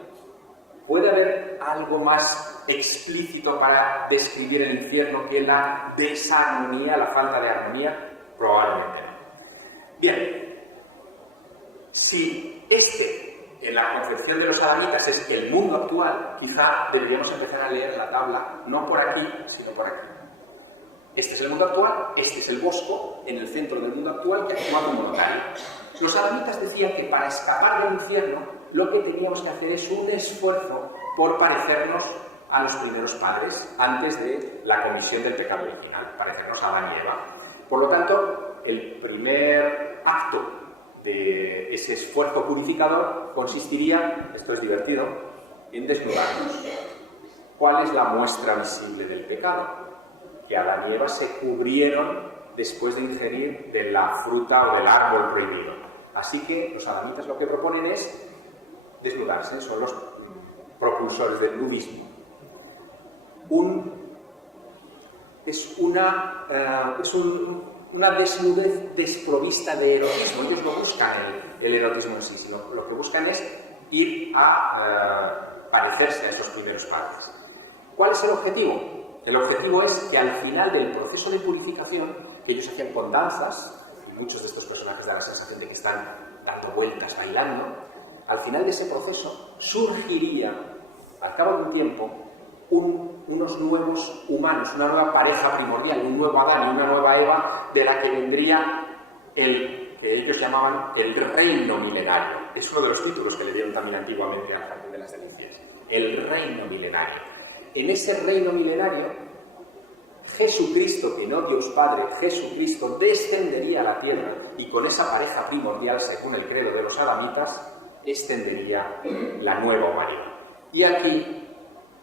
¿Puede haber algo más explícito para describir el infierno que la desarmonía, la falta de armonía? Probablemente no. Bien, si en la concepción de los adamitas es el mundo actual, quizá deberíamos empezar a leer la tabla, no por aquí, sino por aquí. Este es el mundo actual, este es el Bosco, en el centro del mundo actual, que actúa como notario. Los adamitas decían que para escapar del infierno, lo que teníamos que hacer es un esfuerzo por parecernos a los primeros padres antes de la comisión del pecado original, parecernos a Adán y Eva. Por lo tanto, el primer acto de ese esfuerzo purificador consistiría, esto es divertido, en desnudarnos. ¿Cuál es la muestra visible del pecado? Que Adán y Eva se cubrieron después de ingerir de la fruta o del árbol prohibido. Así que los adamitas lo que proponen es desnudarse, son los propulsores del nudismo. Es una desnudez desprovista de erotismo. Ellos no buscan el erotismo en sí, sino lo que buscan es ir a parecerse a esos primeros padres. ¿Cuál es el objetivo? El objetivo es que al final del proceso de purificación, que ellos hacían con danzas, y muchos de estos personajes dan la sensación de que están dando vueltas, bailando, al final de ese proceso surgiría, al cabo de un tiempo, unos nuevos humanos, una nueva pareja primordial, un nuevo Adán y una nueva Eva, de la que vendría el que ellos llamaban el reino milenario. Es uno de los títulos que le dieron también antiguamente al Jardín de las Delicias, el reino milenario. En ese reino milenario, Jesucristo, que no Dios Padre, Jesucristo descendería a la tierra y con esa pareja primordial, según el credo de los adamitas, extendería la nueva humanidad. Y aquí,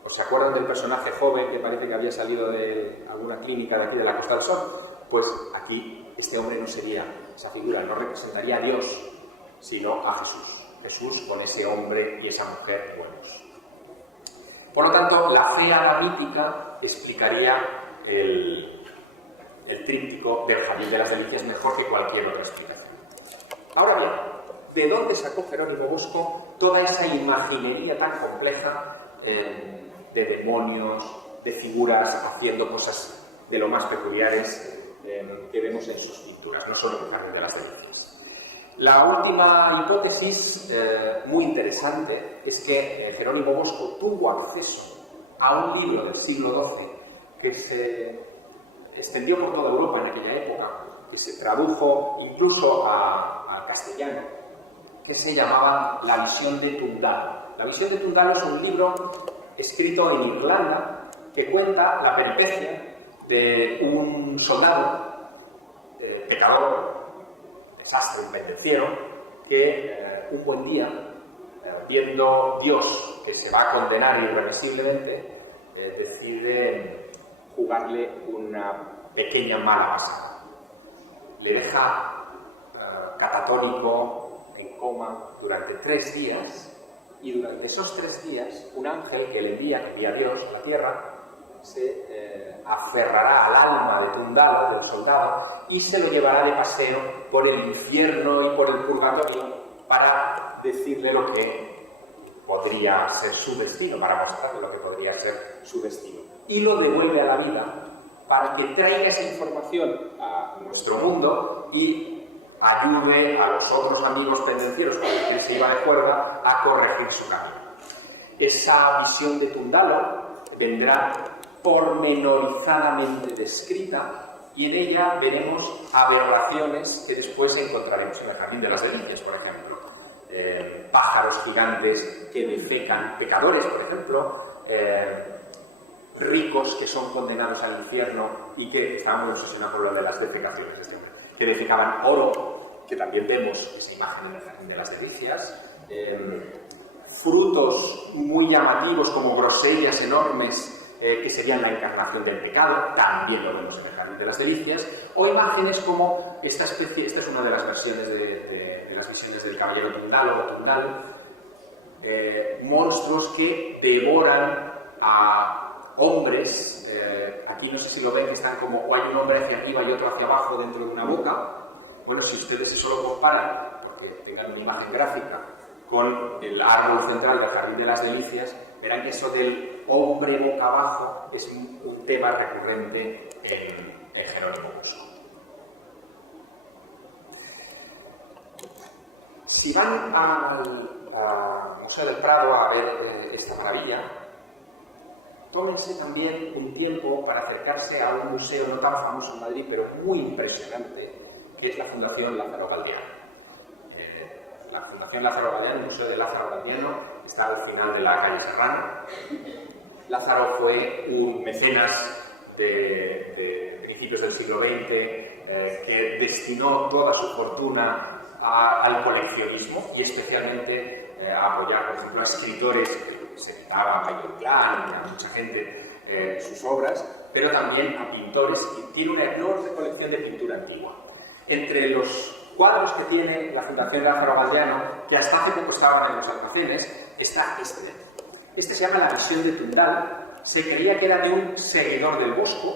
¿os acuerdan del personaje joven que parece que había salido de alguna clínica de aquí de la Costa del Sol? Pues aquí este hombre no sería, esa figura no representaría a Dios, sino a Jesús. Jesús con ese hombre y esa mujer nuevos. Por lo tanto, la fe adamítica explicaría el tríptico del Jardín de las Delicias mejor que cualquier otra explicación. Ahora bien, ¿de dónde sacó Jerónimo Bosco toda esa imaginería tan compleja de demonios, de figuras haciendo cosas de lo más peculiares que vemos en sus pinturas, no solo el Jardín de las Delicias? La última hipótesis, muy interesante, es que Jerónimo Bosco tuvo acceso a un libro del siglo XII que se extendió por toda Europa en aquella época, que se tradujo incluso al castellano, que se llamaba La visión de Tundalo. La visión de Tundalo es un libro escrito en Irlanda que cuenta la peripecia de un soldado pecador, desastre, un pendenciero, que un buen día, viendo Dios que se va a condenar irremisiblemente, decide jugarle una pequeña mala pasada. Le deja catatónico, en coma, durante 3 días, y durante esos 3 días un ángel que envía Dios a la tierra, se aferrará al alma de Tundalo, del soldado, y se lo llevará de paseo por el infierno y por el purgatorio para decirle lo que podría ser su destino, para mostrarle lo que podría ser su destino. Y lo devuelve a la vida para que traiga esa información a nuestro mundo y ayude a los otros amigos pendencieros con los que él se iba de juerga a corregir su camino. Esa visión de Tundalo vendrá pormenorizadamente descrita y en ella veremos aberraciones que después encontraremos en el Jardín de las Delicias, por ejemplo. Pájaros gigantes que defecan, pecadores, por ejemplo, ricos que son condenados al infierno y que estaba muy obsesionado con lo de las defecaciones, este hombre, que defecaban oro, que también vemos esa imagen en el Jardín de las Delicias, frutos muy llamativos como grosellas enormes, que serían la encarnación del pecado, también lo vemos en el Jardín de las Delicias, o imágenes como esta especie, esta es una de las versiones de las visiones del caballero Tundalo o Tundal, monstruos que devoran a hombres, aquí no sé si lo ven, que están como, o hay un hombre hacia arriba y otro hacia abajo dentro de una boca. Bueno, si ustedes eso lo comparan, porque tengan una imagen gráfica, con el árbol central del Jardín de las Delicias, verán que eso del hombre boca abajo es un tema recurrente en Jerónimo Bosco. Si van al Museo del Prado a ver esta maravilla, tómense también un tiempo para acercarse a un museo no tan famoso en Madrid, pero muy impresionante, que es la Fundación Lázaro Galdiano. La Fundación Lázaro Galdiano, el Museo de Lázaro Galdiano, está al final de la calle Serrano. Lázaro fue un mecenas de principios del siglo XX que destinó toda su fortuna al coleccionismo y especialmente a apoyar, por ejemplo, a escritores, que se editaba a Payo Inclán y a mucha gente sus obras, pero también a pintores. Tiene una enorme colección de pintura antigua. Entre los cuadros que tiene la Fundación Lázaro Galdeano, que hasta hace poco estaban en los almacenes, está este de aquí. Este se llama La visión de Tundal. Se creía que era de un seguidor del Bosco.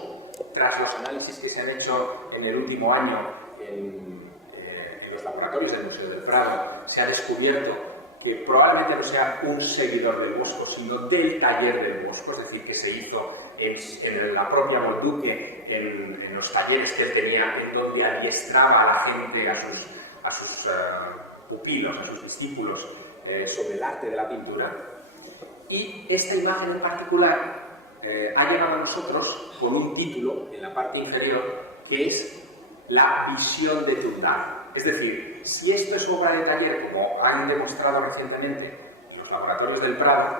Tras los análisis que se han hecho en el último año en los laboratorios del Museo del Prado, se ha descubierto que probablemente no sea un seguidor del Bosco, sino del taller del Bosco, es decir, que se hizo en la propia Bolduque, en los talleres que él tenía, en donde adiestraba a la gente, a sus pupilos, a sus discípulos, sobre el arte de la pintura. Y esta imagen en particular ha llegado a nosotros con un título en la parte inferior, que es La visión de Tundal. Es decir, si esto es obra de taller, como han demostrado recientemente los laboratorios del Prado,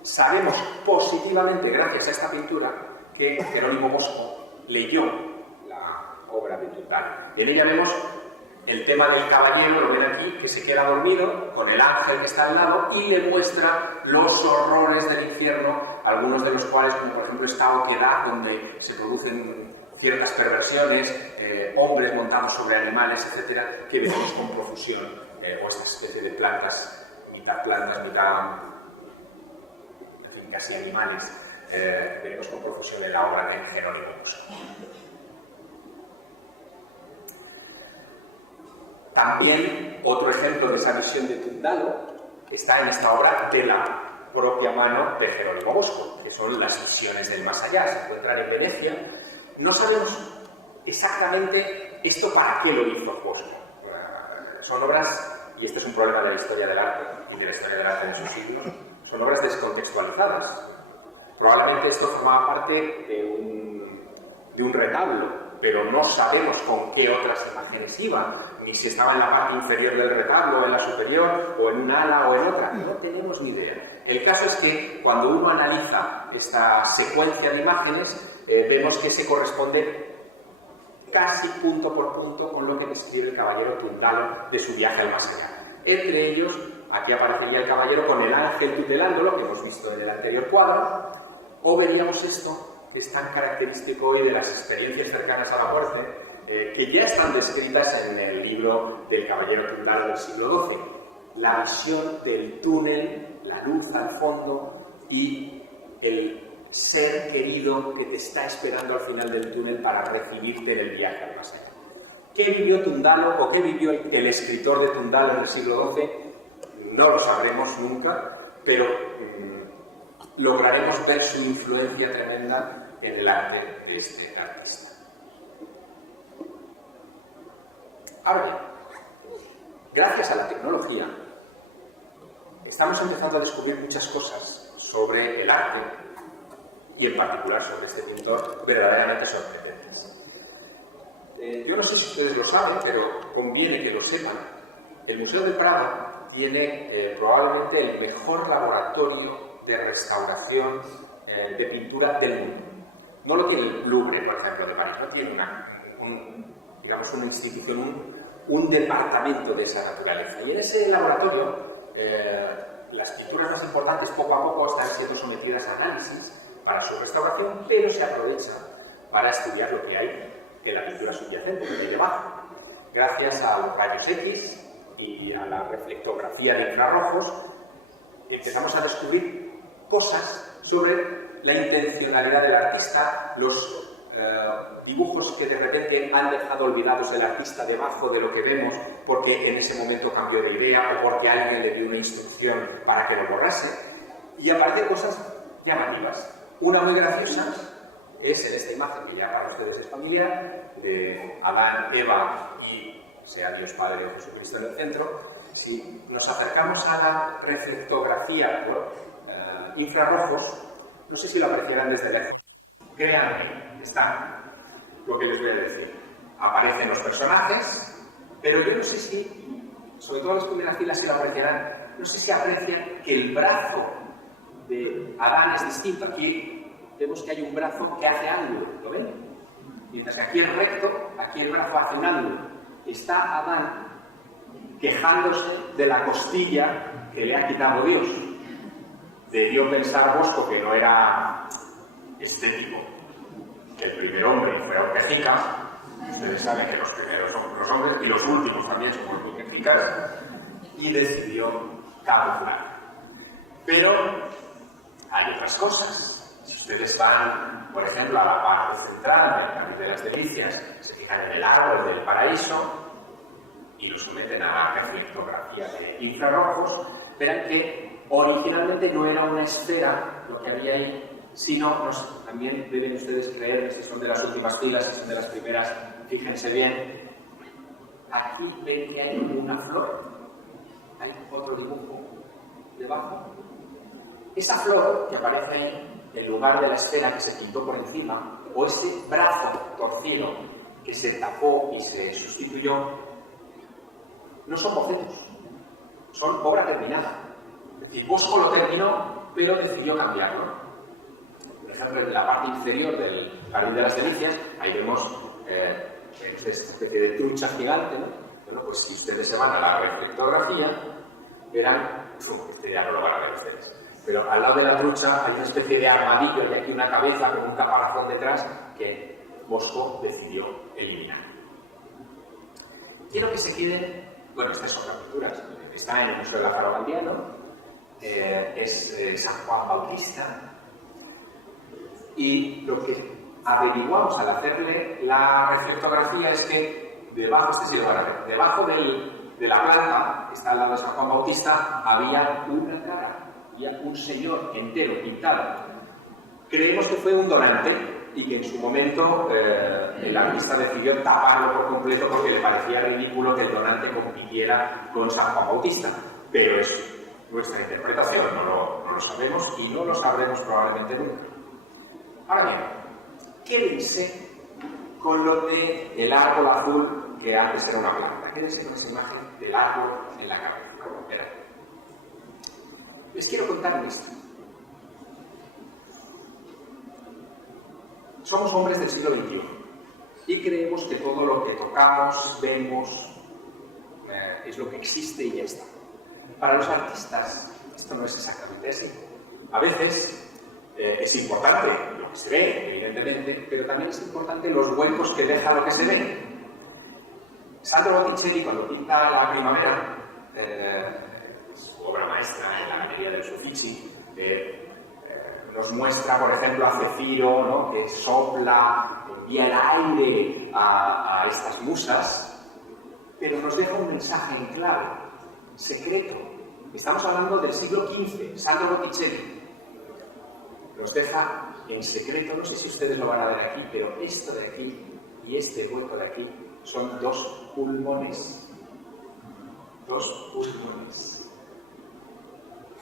sabemos positivamente, gracias a esta pintura, que Jerónimo Bosco leyó la obra de Tundal. En ella vemos el tema del caballero, lo ven aquí, que se queda dormido con el ángel que está al lado y le muestra los horrores del infierno, algunos de los cuales, como por ejemplo esta oquedad donde se producen ciertas perversiones, hombres montados sobre animales, etcétera, que veremos con profusión, o esta especie de plantas, mitad, en fin, casi animales, veremos con profusión en la obra de Jerónimo Bosco. También otro ejemplo de esa visión de Tundalo está en esta obra de la propia mano de Jerónimo Bosco, que son las visiones del más allá. Se encuentran en Venecia. No sabemos exactamente esto para qué lo hizo Bosco. Son obras, y este es un problema de la historia del arte y de la historia del arte de sus siglos, son obras descontextualizadas. Probablemente esto formaba parte de un retablo, pero no sabemos con qué otras imágenes iba, ni si estaba en la parte inferior del retablo, en la superior, o en un ala o en otra. No tenemos ni idea. El caso es que cuando uno analiza esta secuencia de imágenes, vemos que se corresponde casi punto por punto con lo que describe el caballero Tundalo de su viaje al más allá. Entre ellos, aquí aparecería el caballero con el ángel tutelándolo, que hemos visto en el anterior cuadro, o veríamos esto, que es tan característico hoy de las experiencias cercanas a la muerte, que ya están descritas en el libro del caballero Tundalo del siglo XII. La visión del túnel, la luz al fondo y el ser querido que te está esperando al final del túnel para recibirte en el viaje al más allá. ¿Qué vivió Tundalo o qué vivió el escritor de Tundalo en el siglo XII? No lo sabremos nunca, pero lograremos ver su influencia tremenda en el arte de este artista. Ahora bien, gracias a la tecnología, estamos empezando a descubrir muchas cosas sobre el arte y en particular sobre este pintor verdaderamente sorprendentes. Yo no sé si ustedes lo saben, pero conviene que lo sepan. El Museo del Prado tiene probablemente el mejor laboratorio de restauración de pintura del mundo. No lo tiene el Louvre, por ejemplo, de París, no tiene digamos, una institución, un departamento de esa naturaleza. Y en ese laboratorio, las pinturas más importantes poco a poco están siendo sometidas a análisis para su restauración, pero se aprovecha para estudiar lo que hay en la pintura subyacente, lo que hay debajo. Gracias a los rayos X y a la reflectografía de infrarrojos, empezamos a descubrir cosas sobre la intencionalidad del artista, los dibujos que de repente han dejado olvidados el artista debajo de lo que vemos porque en ese momento cambió de idea o porque alguien le dio una instrucción para que lo borrase, y aparecen cosas llamativas. Una muy graciosa es en esta imagen, que ya para ustedes es familiar, de Adán, Eva y sea Dios Padre o Jesucristo en el centro. Si nos acercamos a la reflectografía por infrarrojos, no sé si lo apreciarán desde lejos, créanme, está lo que les voy a decir. Aparecen los personajes, pero yo no sé si, sobre todo las primeras filas, si lo apreciarán, no sé si aprecian que el brazo de Adán es distinto. Aquí vemos que hay un brazo que hace ángulo, ¿lo ven? Mientras que aquí es recto, aquí el brazo hace un ángulo. Está Adán quejándose de la costilla que le ha quitado Dios. Debió pensar Bosco que no era estético que el primer hombre fuera un quejica Ustedes saben que los primeros son los hombres y los últimos también somos muy mexicas, y decidió camuflarlo. Pero hay otras cosas. Si ustedes van, por ejemplo, a la parte central del Jardín de las Delicias, se fijan en el árbol del paraíso y lo someten a la reflectografía de infrarrojos, verán que originalmente no era una esfera lo que había ahí, sino, también deben ustedes creerme si son de las últimas filas, si son de las primeras, fíjense bien, aquí ven que hay como una flor, hay otro dibujo debajo. Esa flor que aparece ahí, en lugar de la esfera que se pintó por encima, o ese brazo torcido que se tapó y se sustituyó, no son bocetos, son obra terminada. Es decir, Bosco lo terminó, pero decidió cambiarlo. Por ejemplo, en la parte inferior del Jardín de las Delicias, ahí vemos, ven ustedes esta especie de trucha gigante, ¿no? Bueno, pues si ustedes se van a la reflectografía, verán, este ya no lo van a ver ustedes, pero al lado de la trucha hay una especie de armadillo, hay aquí una cabeza con un caparazón detrás que Bosco decidió eliminar. Quiero que se queden, bueno, esta es otra pintura, está en el Museo Lázaro Galdiano, es San Juan Bautista, y lo que averiguamos al hacerle la reflectografía es que debajo, este sí lo van a ver, debajo de la planta, que está al lado de San Juan Bautista, había una cara, había un señor entero pintado. Creemos que fue un donante y que en su momento el artista decidió taparlo por completo porque le parecía ridículo que el donante compitiera con San Juan Bautista. Pero es nuestra interpretación, no lo sabemos y no lo sabremos probablemente nunca. Ahora bien, quédense con lo del árbol azul que antes era una planta. Quédense con esa imagen del árbol en la cabeza. Verán. Les quiero contar una historia. Somos hombres del siglo XXI y creemos que todo lo que tocamos, vemos, es lo que existe y ya está. Para los artistas esto no es exactamente así. A veces es importante lo que se ve, evidentemente, pero también es importante los huecos que deja lo que se ve. Sandro Botticelli, cuando pinta La Primavera, su obra maestra en la Galería del Uffizi, nos muestra, por ejemplo, a Cefiro, ¿no?, que sopla, envía el aire a estas musas, pero nos deja un mensaje en clave, secreto. Estamos hablando del siglo XV, Sandro Botticelli. Nos deja en secreto, no sé si ustedes lo van a ver aquí, pero esto de aquí y este hueco de aquí son dos pulmones. Dos pulmones.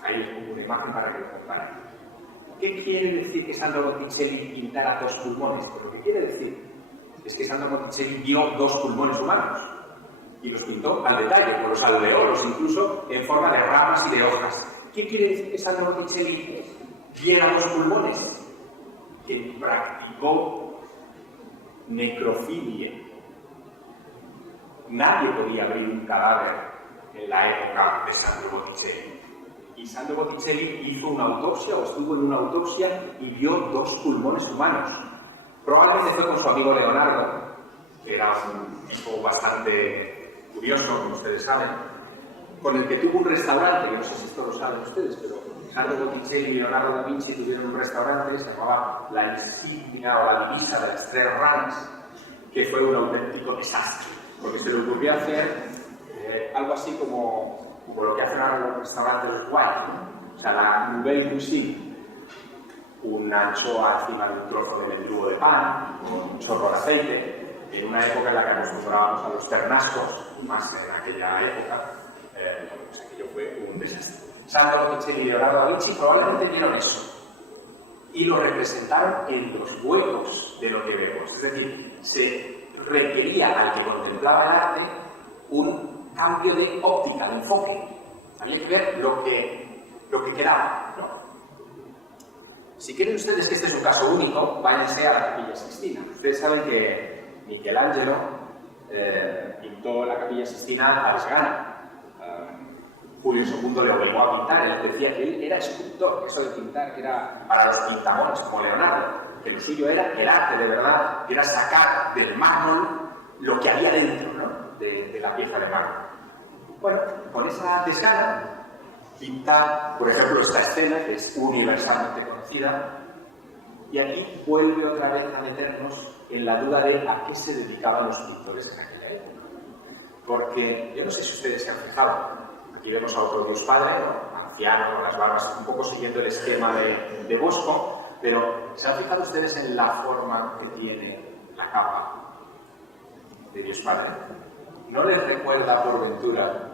Ahí le pongo una imagen para que lo comparen. ¿Qué quiere decir que Sandro Botticelli pintara dos pulmones? Pues lo que quiere decir es que Sandro Botticelli vio dos pulmones humanos y los pintó al detalle, con los alveolos, incluso en forma de ramas y de hojas. ¿Qué quiere decir que Sandro Botticelli viera dos pulmones? Que practicó necrofilia. Nadie podía abrir un cadáver en la época de Sandro Botticelli. Y Sandro Botticelli hizo una autopsia, o estuvo en una autopsia, y vio dos pulmones humanos. Probablemente fue con su amigo Leonardo, que era un tipo bastante curioso, como ustedes saben, con el que tuvo un restaurante, que no sé si esto lo saben ustedes, pero Sandro Botticelli y Leonardo da Vinci tuvieron un restaurante, se llamaba La Insignia o la Divisa de las Tres Ranas, que fue un auténtico desastre, porque se le ocurrió hacer algo así como lo que hacen ahora los restaurantes los guays, ¿no? O sea, la nouvelle cuisine, una anchoa encima de un trozo de mendrugo de pan, con un chorro de aceite, en una época en la que acostumbraban a los ternascos, y más en aquella época, pues aquello fue un desastre. Sandro Botticelli y Leonardo da Vinci probablemente vieron eso y lo representaron en los huecos de lo que vemos. Es decir, se requería al que contemplaba el arte un cambio de óptica, de enfoque. Había que ver lo que quedaba, ¿no? Si quieren ustedes que este es un caso único, váyanse a la Capilla Sixtina. Ustedes saben que Michelangelo pintó la Capilla Sixtina a desgana. Julio II le obligó a pintar, él decía que él era escultor, eso de pintar que era para los pintamones como Leonardo, que lo suyo era el arte de verdad, que era sacar del mármol lo que había dentro, ¿no?, de la pieza de mármol. Bueno, con esa desgana pinta, por ejemplo, esta escena, que es universalmente conocida, y aquí vuelve otra vez a meternos en la duda de a qué se dedicaban los pintores en aquella época. Porque yo no sé si ustedes se han fijado, aquí vemos a otro Dios Padre, ¿no?, anciano, con las barbas, un poco siguiendo el esquema de Bosco, pero ¿se han fijado ustedes en la forma que tiene la capa de Dios Padre? ¿No les recuerda por ventura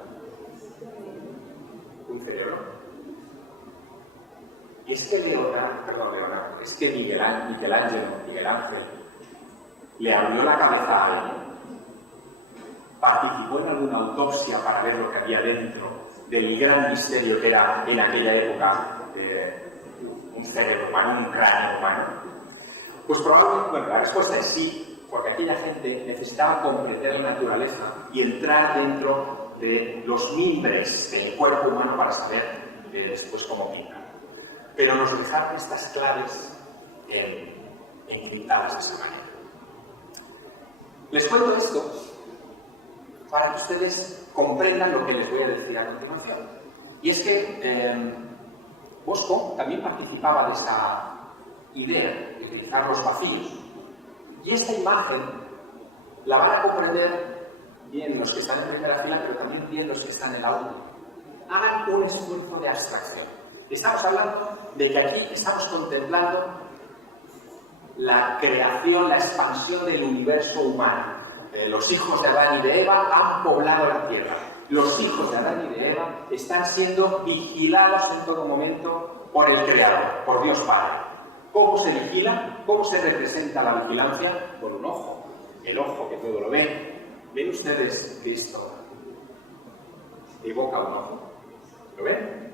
un cerebro? Es que es que Miguel Ángel le abrió la cabeza a alguien, participó en alguna autopsia para ver lo que había dentro del gran misterio que era en aquella época un cerebro humano, un cráneo humano. Pues probablemente, bueno, la respuesta es sí, porque aquella gente necesitaba comprender la naturaleza y entrar dentro de los mimbres del cuerpo humano para saber después cómo pintar. Pero nos dejaron estas claves encriptadas de esa manera. Les cuento esto para que ustedes comprendan lo que les voy a decir a continuación. Y es que Bosco también participaba de esa idea de utilizar los vacíos. Y esta imagen la van a comprender bien los que están en primera fila, pero también bien los que están en la última. Hagan un esfuerzo de abstracción. Estamos hablando de que aquí estamos contemplando la creación, la expansión del universo humano. Los hijos de Adán y de Eva han poblado la tierra. Los hijos de Adán y de Eva están siendo vigilados en todo momento por el Creador, por Dios Padre. ¿Cómo se vigila? ¿Cómo se representa la vigilancia? Con un ojo, el ojo que todo lo ve. ¿Ven ustedes que esto evoca un ojo? ¿Lo ven?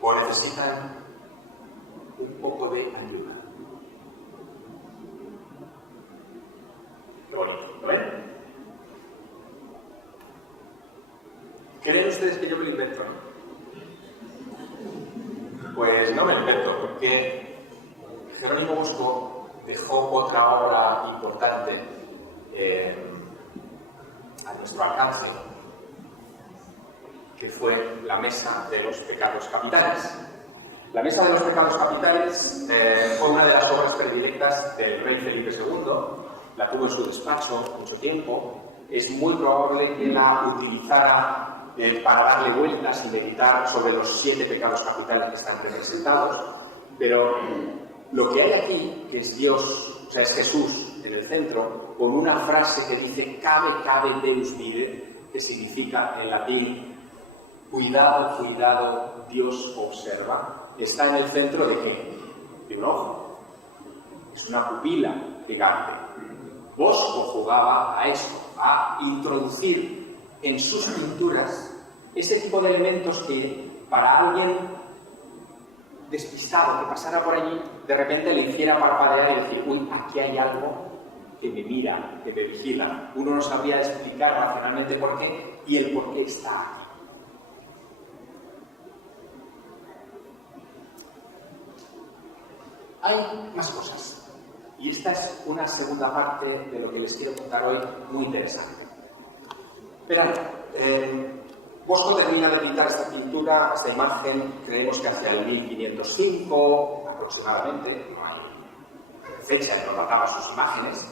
¿O necesitan un poco de ayuda? Qué bonito, ¿lo ven? ¿Creen ustedes que yo me lo invento, no? Pues no me lo invento, porque Jerónimo Bosco dejó otra obra importante a nuestro alcance, que fue la Mesa de los Pecados Capitales. La Mesa de los Pecados Capitales fue una de las obras predilectas del rey Felipe II, la tuvo en su despacho mucho tiempo, es muy probable que la utilizara para darle vueltas y meditar sobre los 7 pecados capitales que están representados, pero lo que hay aquí, que es Dios, o sea, es Jesús en el centro, con una frase que dice «Cabe, cabe Deus videt», que significa en latín «Cuidado, cuidado, Dios observa», está en el centro ¿de qué? De un ojo. Es una pupila gigante. Bosco jugaba a eso, a introducir en sus pinturas ese tipo de elementos que para alguien despistado que pasara por allí, de repente le hiciera parpadear y decir, uy, aquí hay algo que me mira, que me vigila. Uno no sabría explicar racionalmente por qué y el por qué está aquí. Hay más cosas. Y esta es una segunda parte de lo que les quiero contar hoy, muy interesante. Verán, Bosco termina de pintar esta pintura, esta imagen, creemos que hacia el 1505 aproximadamente, no hay fecha, él no databa sus imágenes,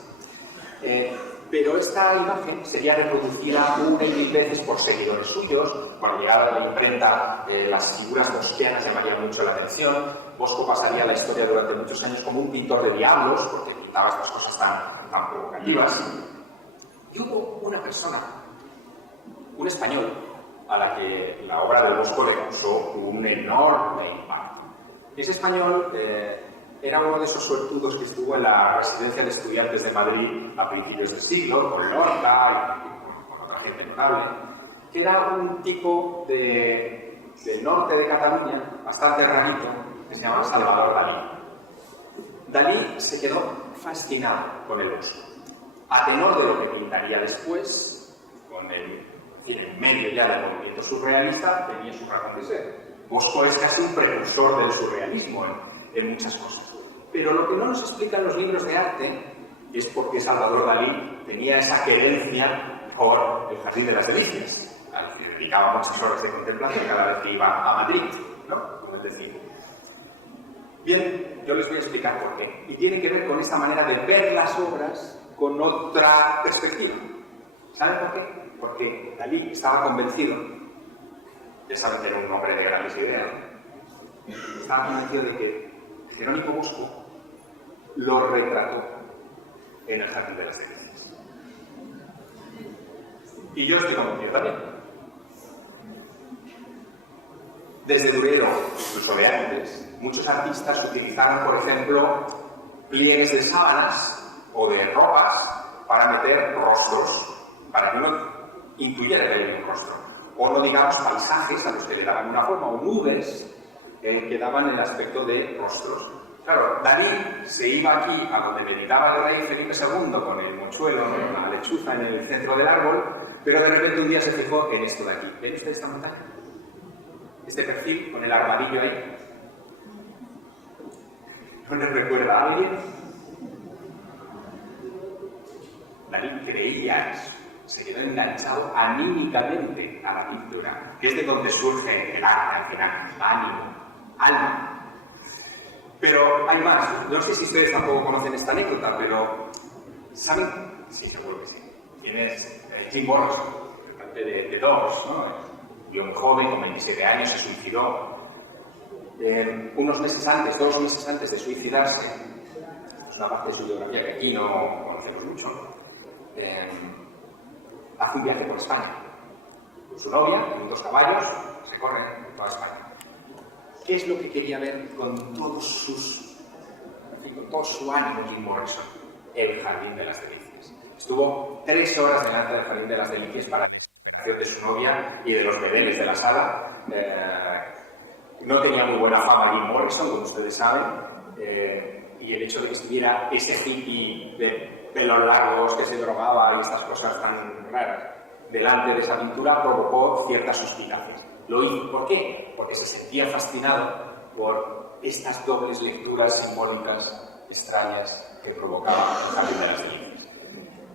pero esta imagen sería reproducida una y mil veces por seguidores suyos. Con la llegada de la imprenta, las figuras bosquianas llamarían mucho la atención. Bosco pasaría la historia durante muchos años como un pintor de diablos, porque pintaba estas cosas tan provocativas. Y hubo una persona, un español, a la que la obra del Bosco le causó un enorme impacto. Y ese español era uno de esos suertudos que estuvo en la residencia de estudiantes de Madrid a principios de siglo, con Lorca y con otra gente notable, que era un tipo del norte de Cataluña, bastante rarito, que se llama Salvador Dalí. Dalí se quedó fascinado con el Bosco, a tenor de lo que pintaría después, en medio ya del movimiento surrealista, tenía su razón de ser. Bosco es casi un precursor del surrealismo en muchas cosas. Pero lo que no nos explican los libros de arte es por qué Salvador Dalí tenía esa querencia por el Jardín de las Delicias, al que dedicaba muchas horas de contemplación cada vez que iba a Madrid, ¿no? Como él decía. Bien, yo les voy a explicar por qué. Y tiene que ver con esta manera de ver las obras con otra perspectiva. ¿Saben por qué? Porque Dalí estaba convencido, ya saben que era un hombre de grandes ideas, ¿no? Estaba convencido de que Jerónimo Bosco lo retrató en el Jardín de las Delicias. Y yo estoy convencido también. Desde Durero, incluso de antes, muchos artistas utilizaron, por ejemplo, pliegues de sábanas o de ropas para meter rostros, para que uno intuyera que había un rostro. O no digamos paisajes a los que le daban una forma, o nubes que daban el aspecto de rostros. Claro, Dalí se iba aquí a donde meditaba el rey Felipe II con el mochuelo, ¿no? Con la lechuza en el centro del árbol, pero de repente un día se fijó en esto de aquí. ¿Ven ustedes esta montaña? Este perfil con el armadillo ahí. ¿No les recuerda a alguien? Dalí creía eso. Se quedó enganchado anímicamente a la pintura, que es de donde surge el arte al final. Ánimo, alma. Pero hay más. No sé si ustedes tampoco conocen esta anécdota, pero ¿saben? Sí, seguro que sí. ¿Quién es Jim Morrison, el cantante de Doors, ¿no? Murió muy joven, con 27 años, se suicidó. Unos meses antes, 2 meses antes de suicidarse, esta es una parte de su biografía que aquí no conocemos mucho, hace un viaje por España. Su novia, en un 2 caballos, se corren toda España. ¿Qué es lo que quería ver con todos sus, en fin, con todo su ánimo Jim Morrison? El Jardín de las Delicias. Estuvo 3 horas delante del Jardín de las Delicias para desesperación de su novia y de los bedeles de la sala. No tenía muy buena fama Jim Morrison, como ustedes saben, y el hecho de que estuviera ese hippie de pelos largos que se drogaba y estas cosas tan raras delante de esa pintura provocó ciertas suspicacias. Lo hizo. ¿Por qué? Porque se sentía fascinado por estas dobles lecturas simbólicas extrañas que provocaba el Jardín de las Delicias.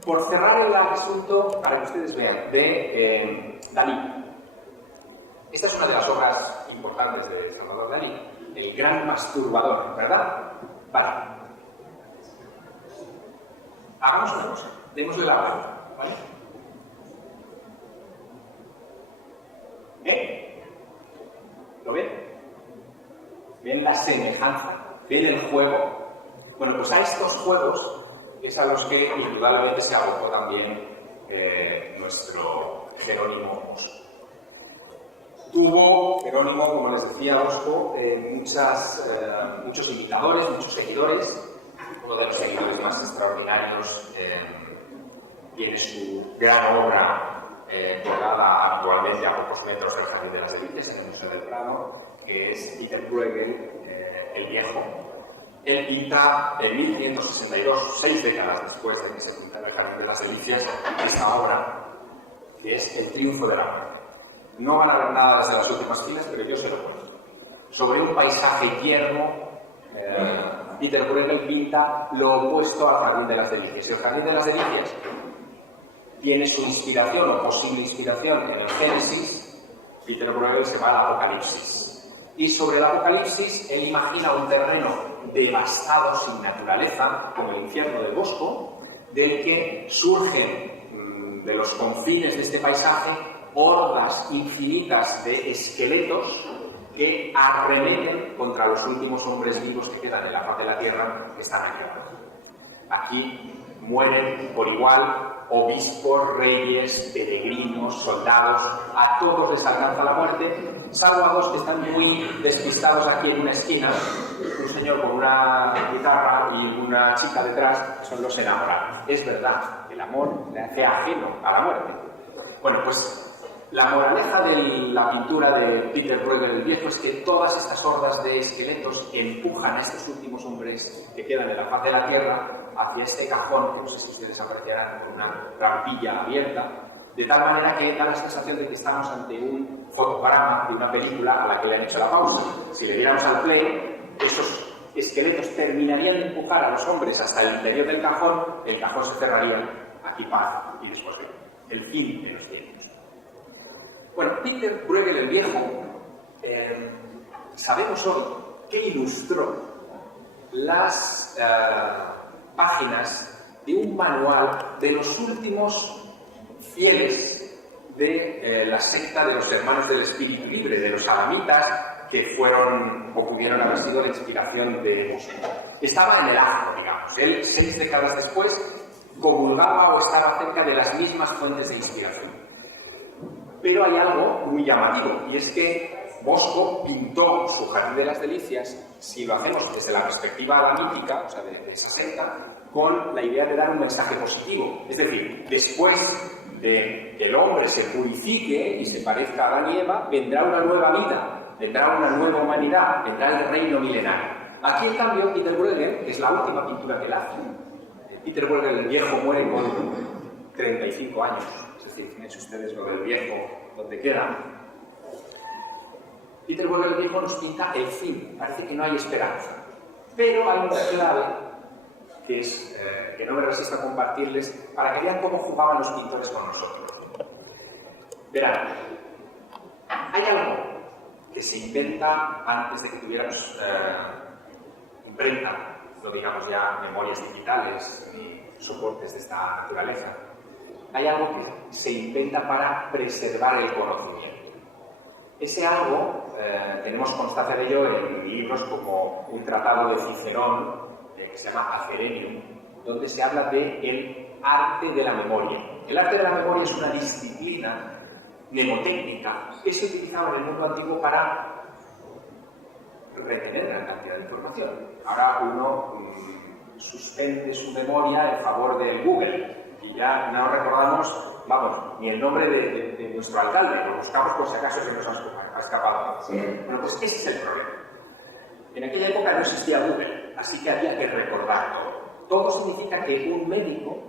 Por cerrar el asunto, para que ustedes vean, de Dalí. Esta es una de las obras importantes de Salvador Dalí, El gran masturbador, ¿verdad? Vale. Hagamos una cosa, démosle la vuelta, ¿vale? ¿Lo ven? ¿Ven la semejanza? ¿Ven el juego? Bueno, pues a estos juegos es a los que indudablemente se abocó también nuestro Jerónimo Bosco. Tuvo Jerónimo, como les decía, Bosco, muchos imitadores, muchos seguidores. Uno de los seguidores más extraordinarios tiene su gran obra colgada habitualmente a pocos metros del Jardín de las Delicias, en el Museo del Prado, que es Peter Bruegel, el Viejo. Él pinta en 1562, 6 décadas después de que se pintara el Jardín de las Delicias, esta obra, que es El triunfo de la muerte. No van a ver nada desde las últimas filas, pero yo se lo cuento. Sobre un paisaje yermo, Peter Bruegel pinta lo opuesto al Jardín de las Delicias. El Jardín de las Delicias tiene su inspiración o posible inspiración en el Génesis. Peter Bruegel se va al Apocalipsis. Y sobre el Apocalipsis, él imagina un terreno devastado, sin naturaleza, como el infierno del Bosco, del que surgen de los confines de este paisaje hordas infinitas de esqueletos que arremeten contra los últimos hombres vivos que quedan en la faz de la tierra, que están aquí abajo. Aquí mueren por igual obispos, reyes, peregrinos, soldados, a todos les alcanza la muerte, salvo a 2 que están muy despistados aquí en una esquina, un señor con una guitarra y una chica detrás, que son los enamorados. Es verdad, el amor le hace ajeno a la muerte. Bueno, pues la moraleja de la pintura de Peter Bruegel el Viejo es que todas estas hordas de esqueletos empujan a estos últimos hombres que quedan en la faz de la tierra hacia este cajón, que no sé si ustedes apreciarán, con una trampilla abierta, de tal manera que da la sensación de que estamos ante un fotograma de una película a la que le han hecho la pausa. Si le diéramos al play, esos esqueletos terminarían de empujar a los hombres hasta el interior del cajón, el cajón se cerraría, aquí paz y después gloria. El fin de los tiempos. Bueno, Peter Bruegel el Viejo, sabemos hoy que ilustró las páginas de un manual de los últimos fieles de la secta de los Hermanos del Espíritu Libre, de los adamitas, que fueron o pudieron haber sido la inspiración de Bosco. Estaba en el ajo, digamos. Él, 6 décadas después, comulgaba o estaba cerca de las mismas fuentes de inspiración. Pero hay algo muy llamativo, y es que Bosco pintó su Jardín de las Delicias, si lo hacemos desde la perspectiva adamítica, o sea, de esa secta, con la idea de dar un mensaje positivo. Es decir, después de que el hombre se purifique y se parezca a Adán y Eva, vendrá una nueva vida, vendrá una nueva humanidad, vendrá el reino milenario. Aquí, en cambio, Peter Bruegel, que es la última pintura que él hace, Peter Bruegel el Viejo muere con 35 años, es decir, fíjense ustedes lo del viejo, donde queda. Peter Bruegel el Viejo nos pinta el fin, parece que no hay esperanza, pero hay una clave que no me resisto a compartirles para que vean cómo jugaban los pintores con nosotros, ¿no? Verán, hay algo que se inventa antes de que tuviéramos imprenta, no digamos ya memorias digitales ni soportes de esta naturaleza. Hay algo que se inventa para preservar el conocimiento. Ese algo, tenemos constancia de ello en libros como un tratado de Cicerón, que se llama Acerenium, donde se habla del arte de la memoria. El arte de la memoria es una disciplina mnemotécnica que se utilizaba en el mundo antiguo para retener gran cantidad de información. Ahora uno suspende su memoria en favor del Google y ya no recordamos, vamos, ni el nombre de nuestro alcalde, lo buscamos por si acaso se nos ha escapado. Bueno, pues ese es el problema. En aquella época no existía Google, así que había que recordar todo. Todo significa que un médico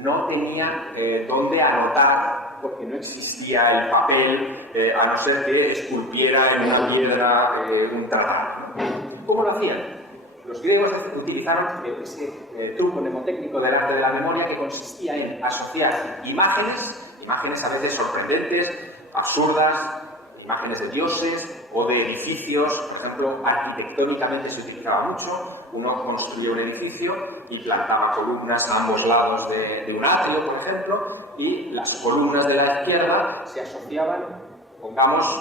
no tenía dónde anotar, porque no existía el papel, a no ser que esculpiera en una piedra un tratado, ¿no? ¿Cómo lo hacían? Los griegos utilizaron ese truco mnemotécnico del arte de la memoria que consistía en asociar imágenes a veces sorprendentes, absurdas, imágenes de dioses o de edificios. Por ejemplo, arquitectónicamente se utilizaba mucho. Uno construía un edificio y plantaba columnas a ambos lados de un atrio, por ejemplo, y las columnas de la izquierda se asociaban, pongamos,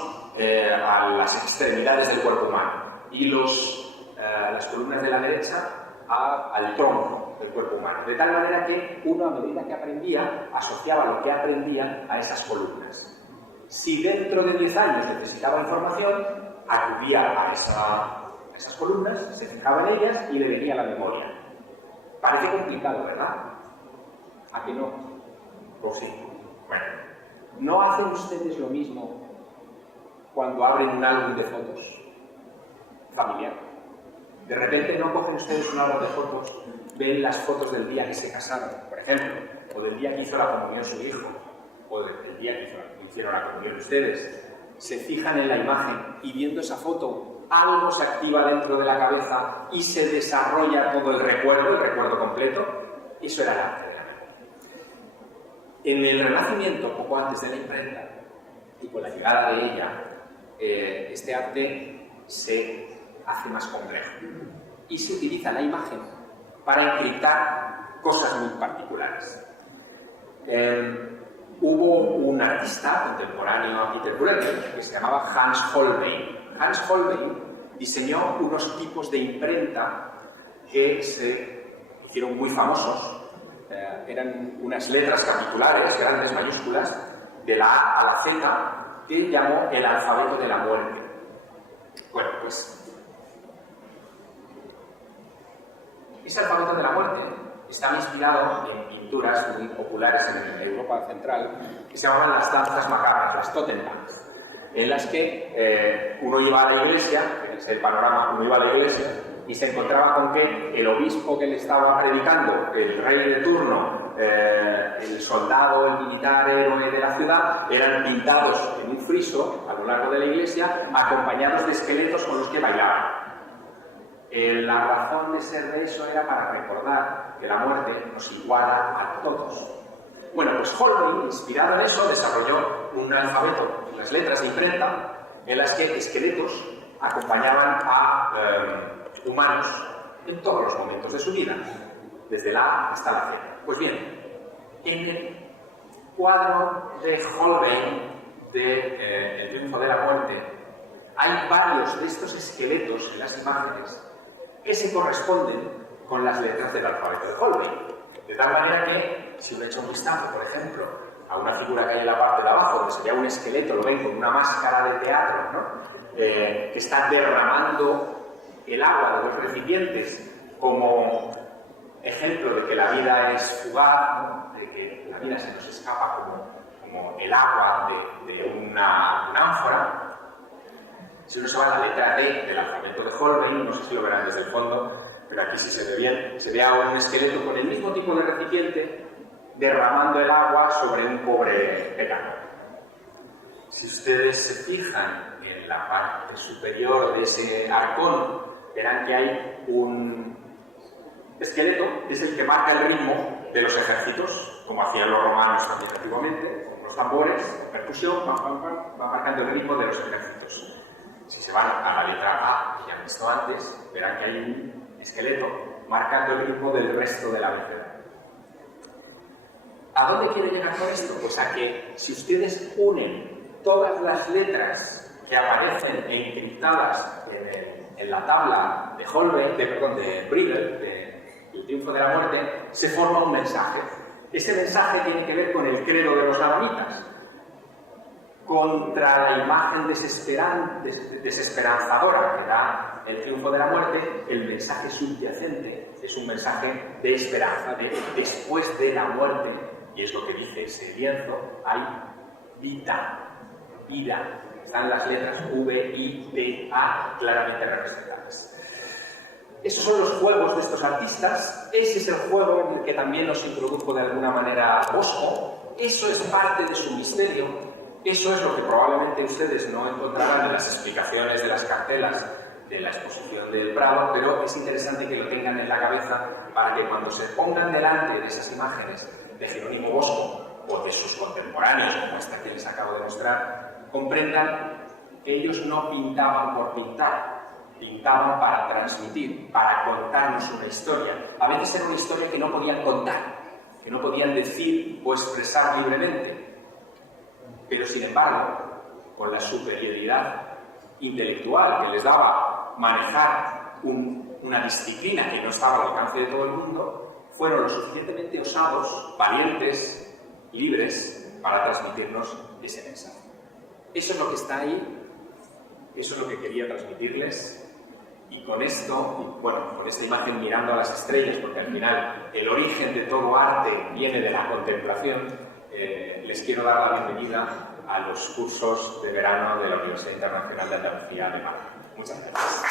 a las extremidades del cuerpo humano y las columnas de la derecha al tronco del cuerpo humano, de tal manera que uno, a medida que aprendía, asociaba lo que aprendía a esas columnas. Si dentro de 10 años necesitaba información, acudía a esas columnas, se fijaba en ellas y le venía la memoria. Parece complicado, ¿verdad? ¿A que no? Pues sí. Bueno, ¿no hacen ustedes lo mismo cuando abren un álbum de fotos familiar? De repente no cogen ustedes un álbum de fotos, ven las fotos del día que se casaron, por ejemplo, o del día que hizo la comunión su hijo, o el día que le hicieron la comunión ustedes, se fijan en la imagen y viendo esa foto algo se activa dentro de la cabeza y se desarrolla todo el recuerdo completo. Eso era el arte de la memoria. En el Renacimiento, poco antes de la imprenta y con la llegada de ella, este arte se hace más complejo y se utiliza la imagen para encriptar cosas muy particulares. Hubo un artista contemporáneo a Peter Bruegel que se llamaba Hans Holbein. Hans Holbein diseñó unos tipos de imprenta que se hicieron muy famosos. Eran unas letras capitulares, grandes, mayúsculas, de la A a la Z, que llamó el alfabeto de la muerte. Bueno, pues ese alfabeto de la muerte estaba inspirado en pinturas muy populares en Europa Central que se llamaban las danzas macabras, las Totentanz, en las que uno iba a la iglesia, es el panorama, uno iba a la iglesia y se encontraba con que el obispo que le estaba predicando, el rey de turno, el soldado, el militar héroe de la ciudad, eran pintados en un friso a lo largo de la iglesia, acompañados de esqueletos con los que bailaban. La razón de ser de eso era para recordar que la muerte nos iguala a todos. Bueno, pues Holbein, inspirado en eso, desarrolló un alfabeto, unas letras de imprenta, en las que esqueletos acompañaban a humanos en todos los momentos de su vida, desde la A hasta la Z. Pues bien, en el cuadro de Holbein de El triunfo de la muerte, hay varios de estos esqueletos en las imágenes que se corresponden con las letras del alfabeto de Holbein. De tal manera que, si uno echa un vistazo, por ejemplo, a una figura que hay en la parte de abajo, donde sería un esqueleto, lo ven con una máscara de teatro, ¿no? Que está derramando el agua de dos recipientes como ejemplo de que la vida es fugaz, ¿no? De que la vida se nos escapa como el agua de una ánfora. Si uno se va a la letra D del alfabeto de Holbein, no sé si lo verán desde el fondo, pero aquí sí se ve bien, se ve a un esqueleto con el mismo tipo de recipiente derramando el agua sobre un pobre pecador. Si ustedes se fijan en la parte superior de ese arcón, verán que hay un esqueleto que es el que marca el ritmo de los ejércitos, como hacían los romanos también antiguamente, con unos tambores, con percusión, va marcando el ritmo de los ejércitos. Si se van a la letra A, que ya han visto antes, verán que hay un esqueleto marcando el ritmo del resto del abecedario. ¿A dónde quiero llegar con esto? Pues a que si ustedes unen todas las letras que aparecen encriptadas en la tabla de Holbein, de Bridle, del triunfo de la muerte, se forma un mensaje. Ese mensaje tiene que ver con el credo de los adamitas. Contra la imagen desesperanzadora que da el triunfo de la muerte, el mensaje subyacente es un mensaje de esperanza, de después de la muerte, y es lo que dice ese lienzo, hay vida, vida. Están las letras V, I, T, A claramente representadas. Esos son los juegos de estos artistas, ese es el juego en el que también nos introdujo de alguna manera Bosco, eso es parte de su misterio. Eso es lo que probablemente ustedes no encontrarán en las explicaciones de las cartelas de la exposición del Prado, pero es interesante que lo tengan en la cabeza para que cuando se pongan delante de esas imágenes de Jerónimo Bosco o de sus contemporáneos, como esta que les acabo de mostrar, comprendan que ellos no pintaban por pintar, pintaban para transmitir, para contarnos una historia. A veces era una historia que no podían contar, que no podían decir o expresar libremente. Pero, sin embargo, con la superioridad intelectual que les daba manejar una disciplina que no estaba al alcance de todo el mundo, fueron lo suficientemente osados, valientes, libres, para transmitirnos ese mensaje. Eso es lo que está ahí, eso es lo que quería transmitirles, y con esto, bueno, con esta imagen mirando a las estrellas, porque al final el origen de todo arte viene de la contemplación, les quiero dar la bienvenida a los cursos de verano de la Universidad Internacional de Andalucía de Málaga. Muchas gracias.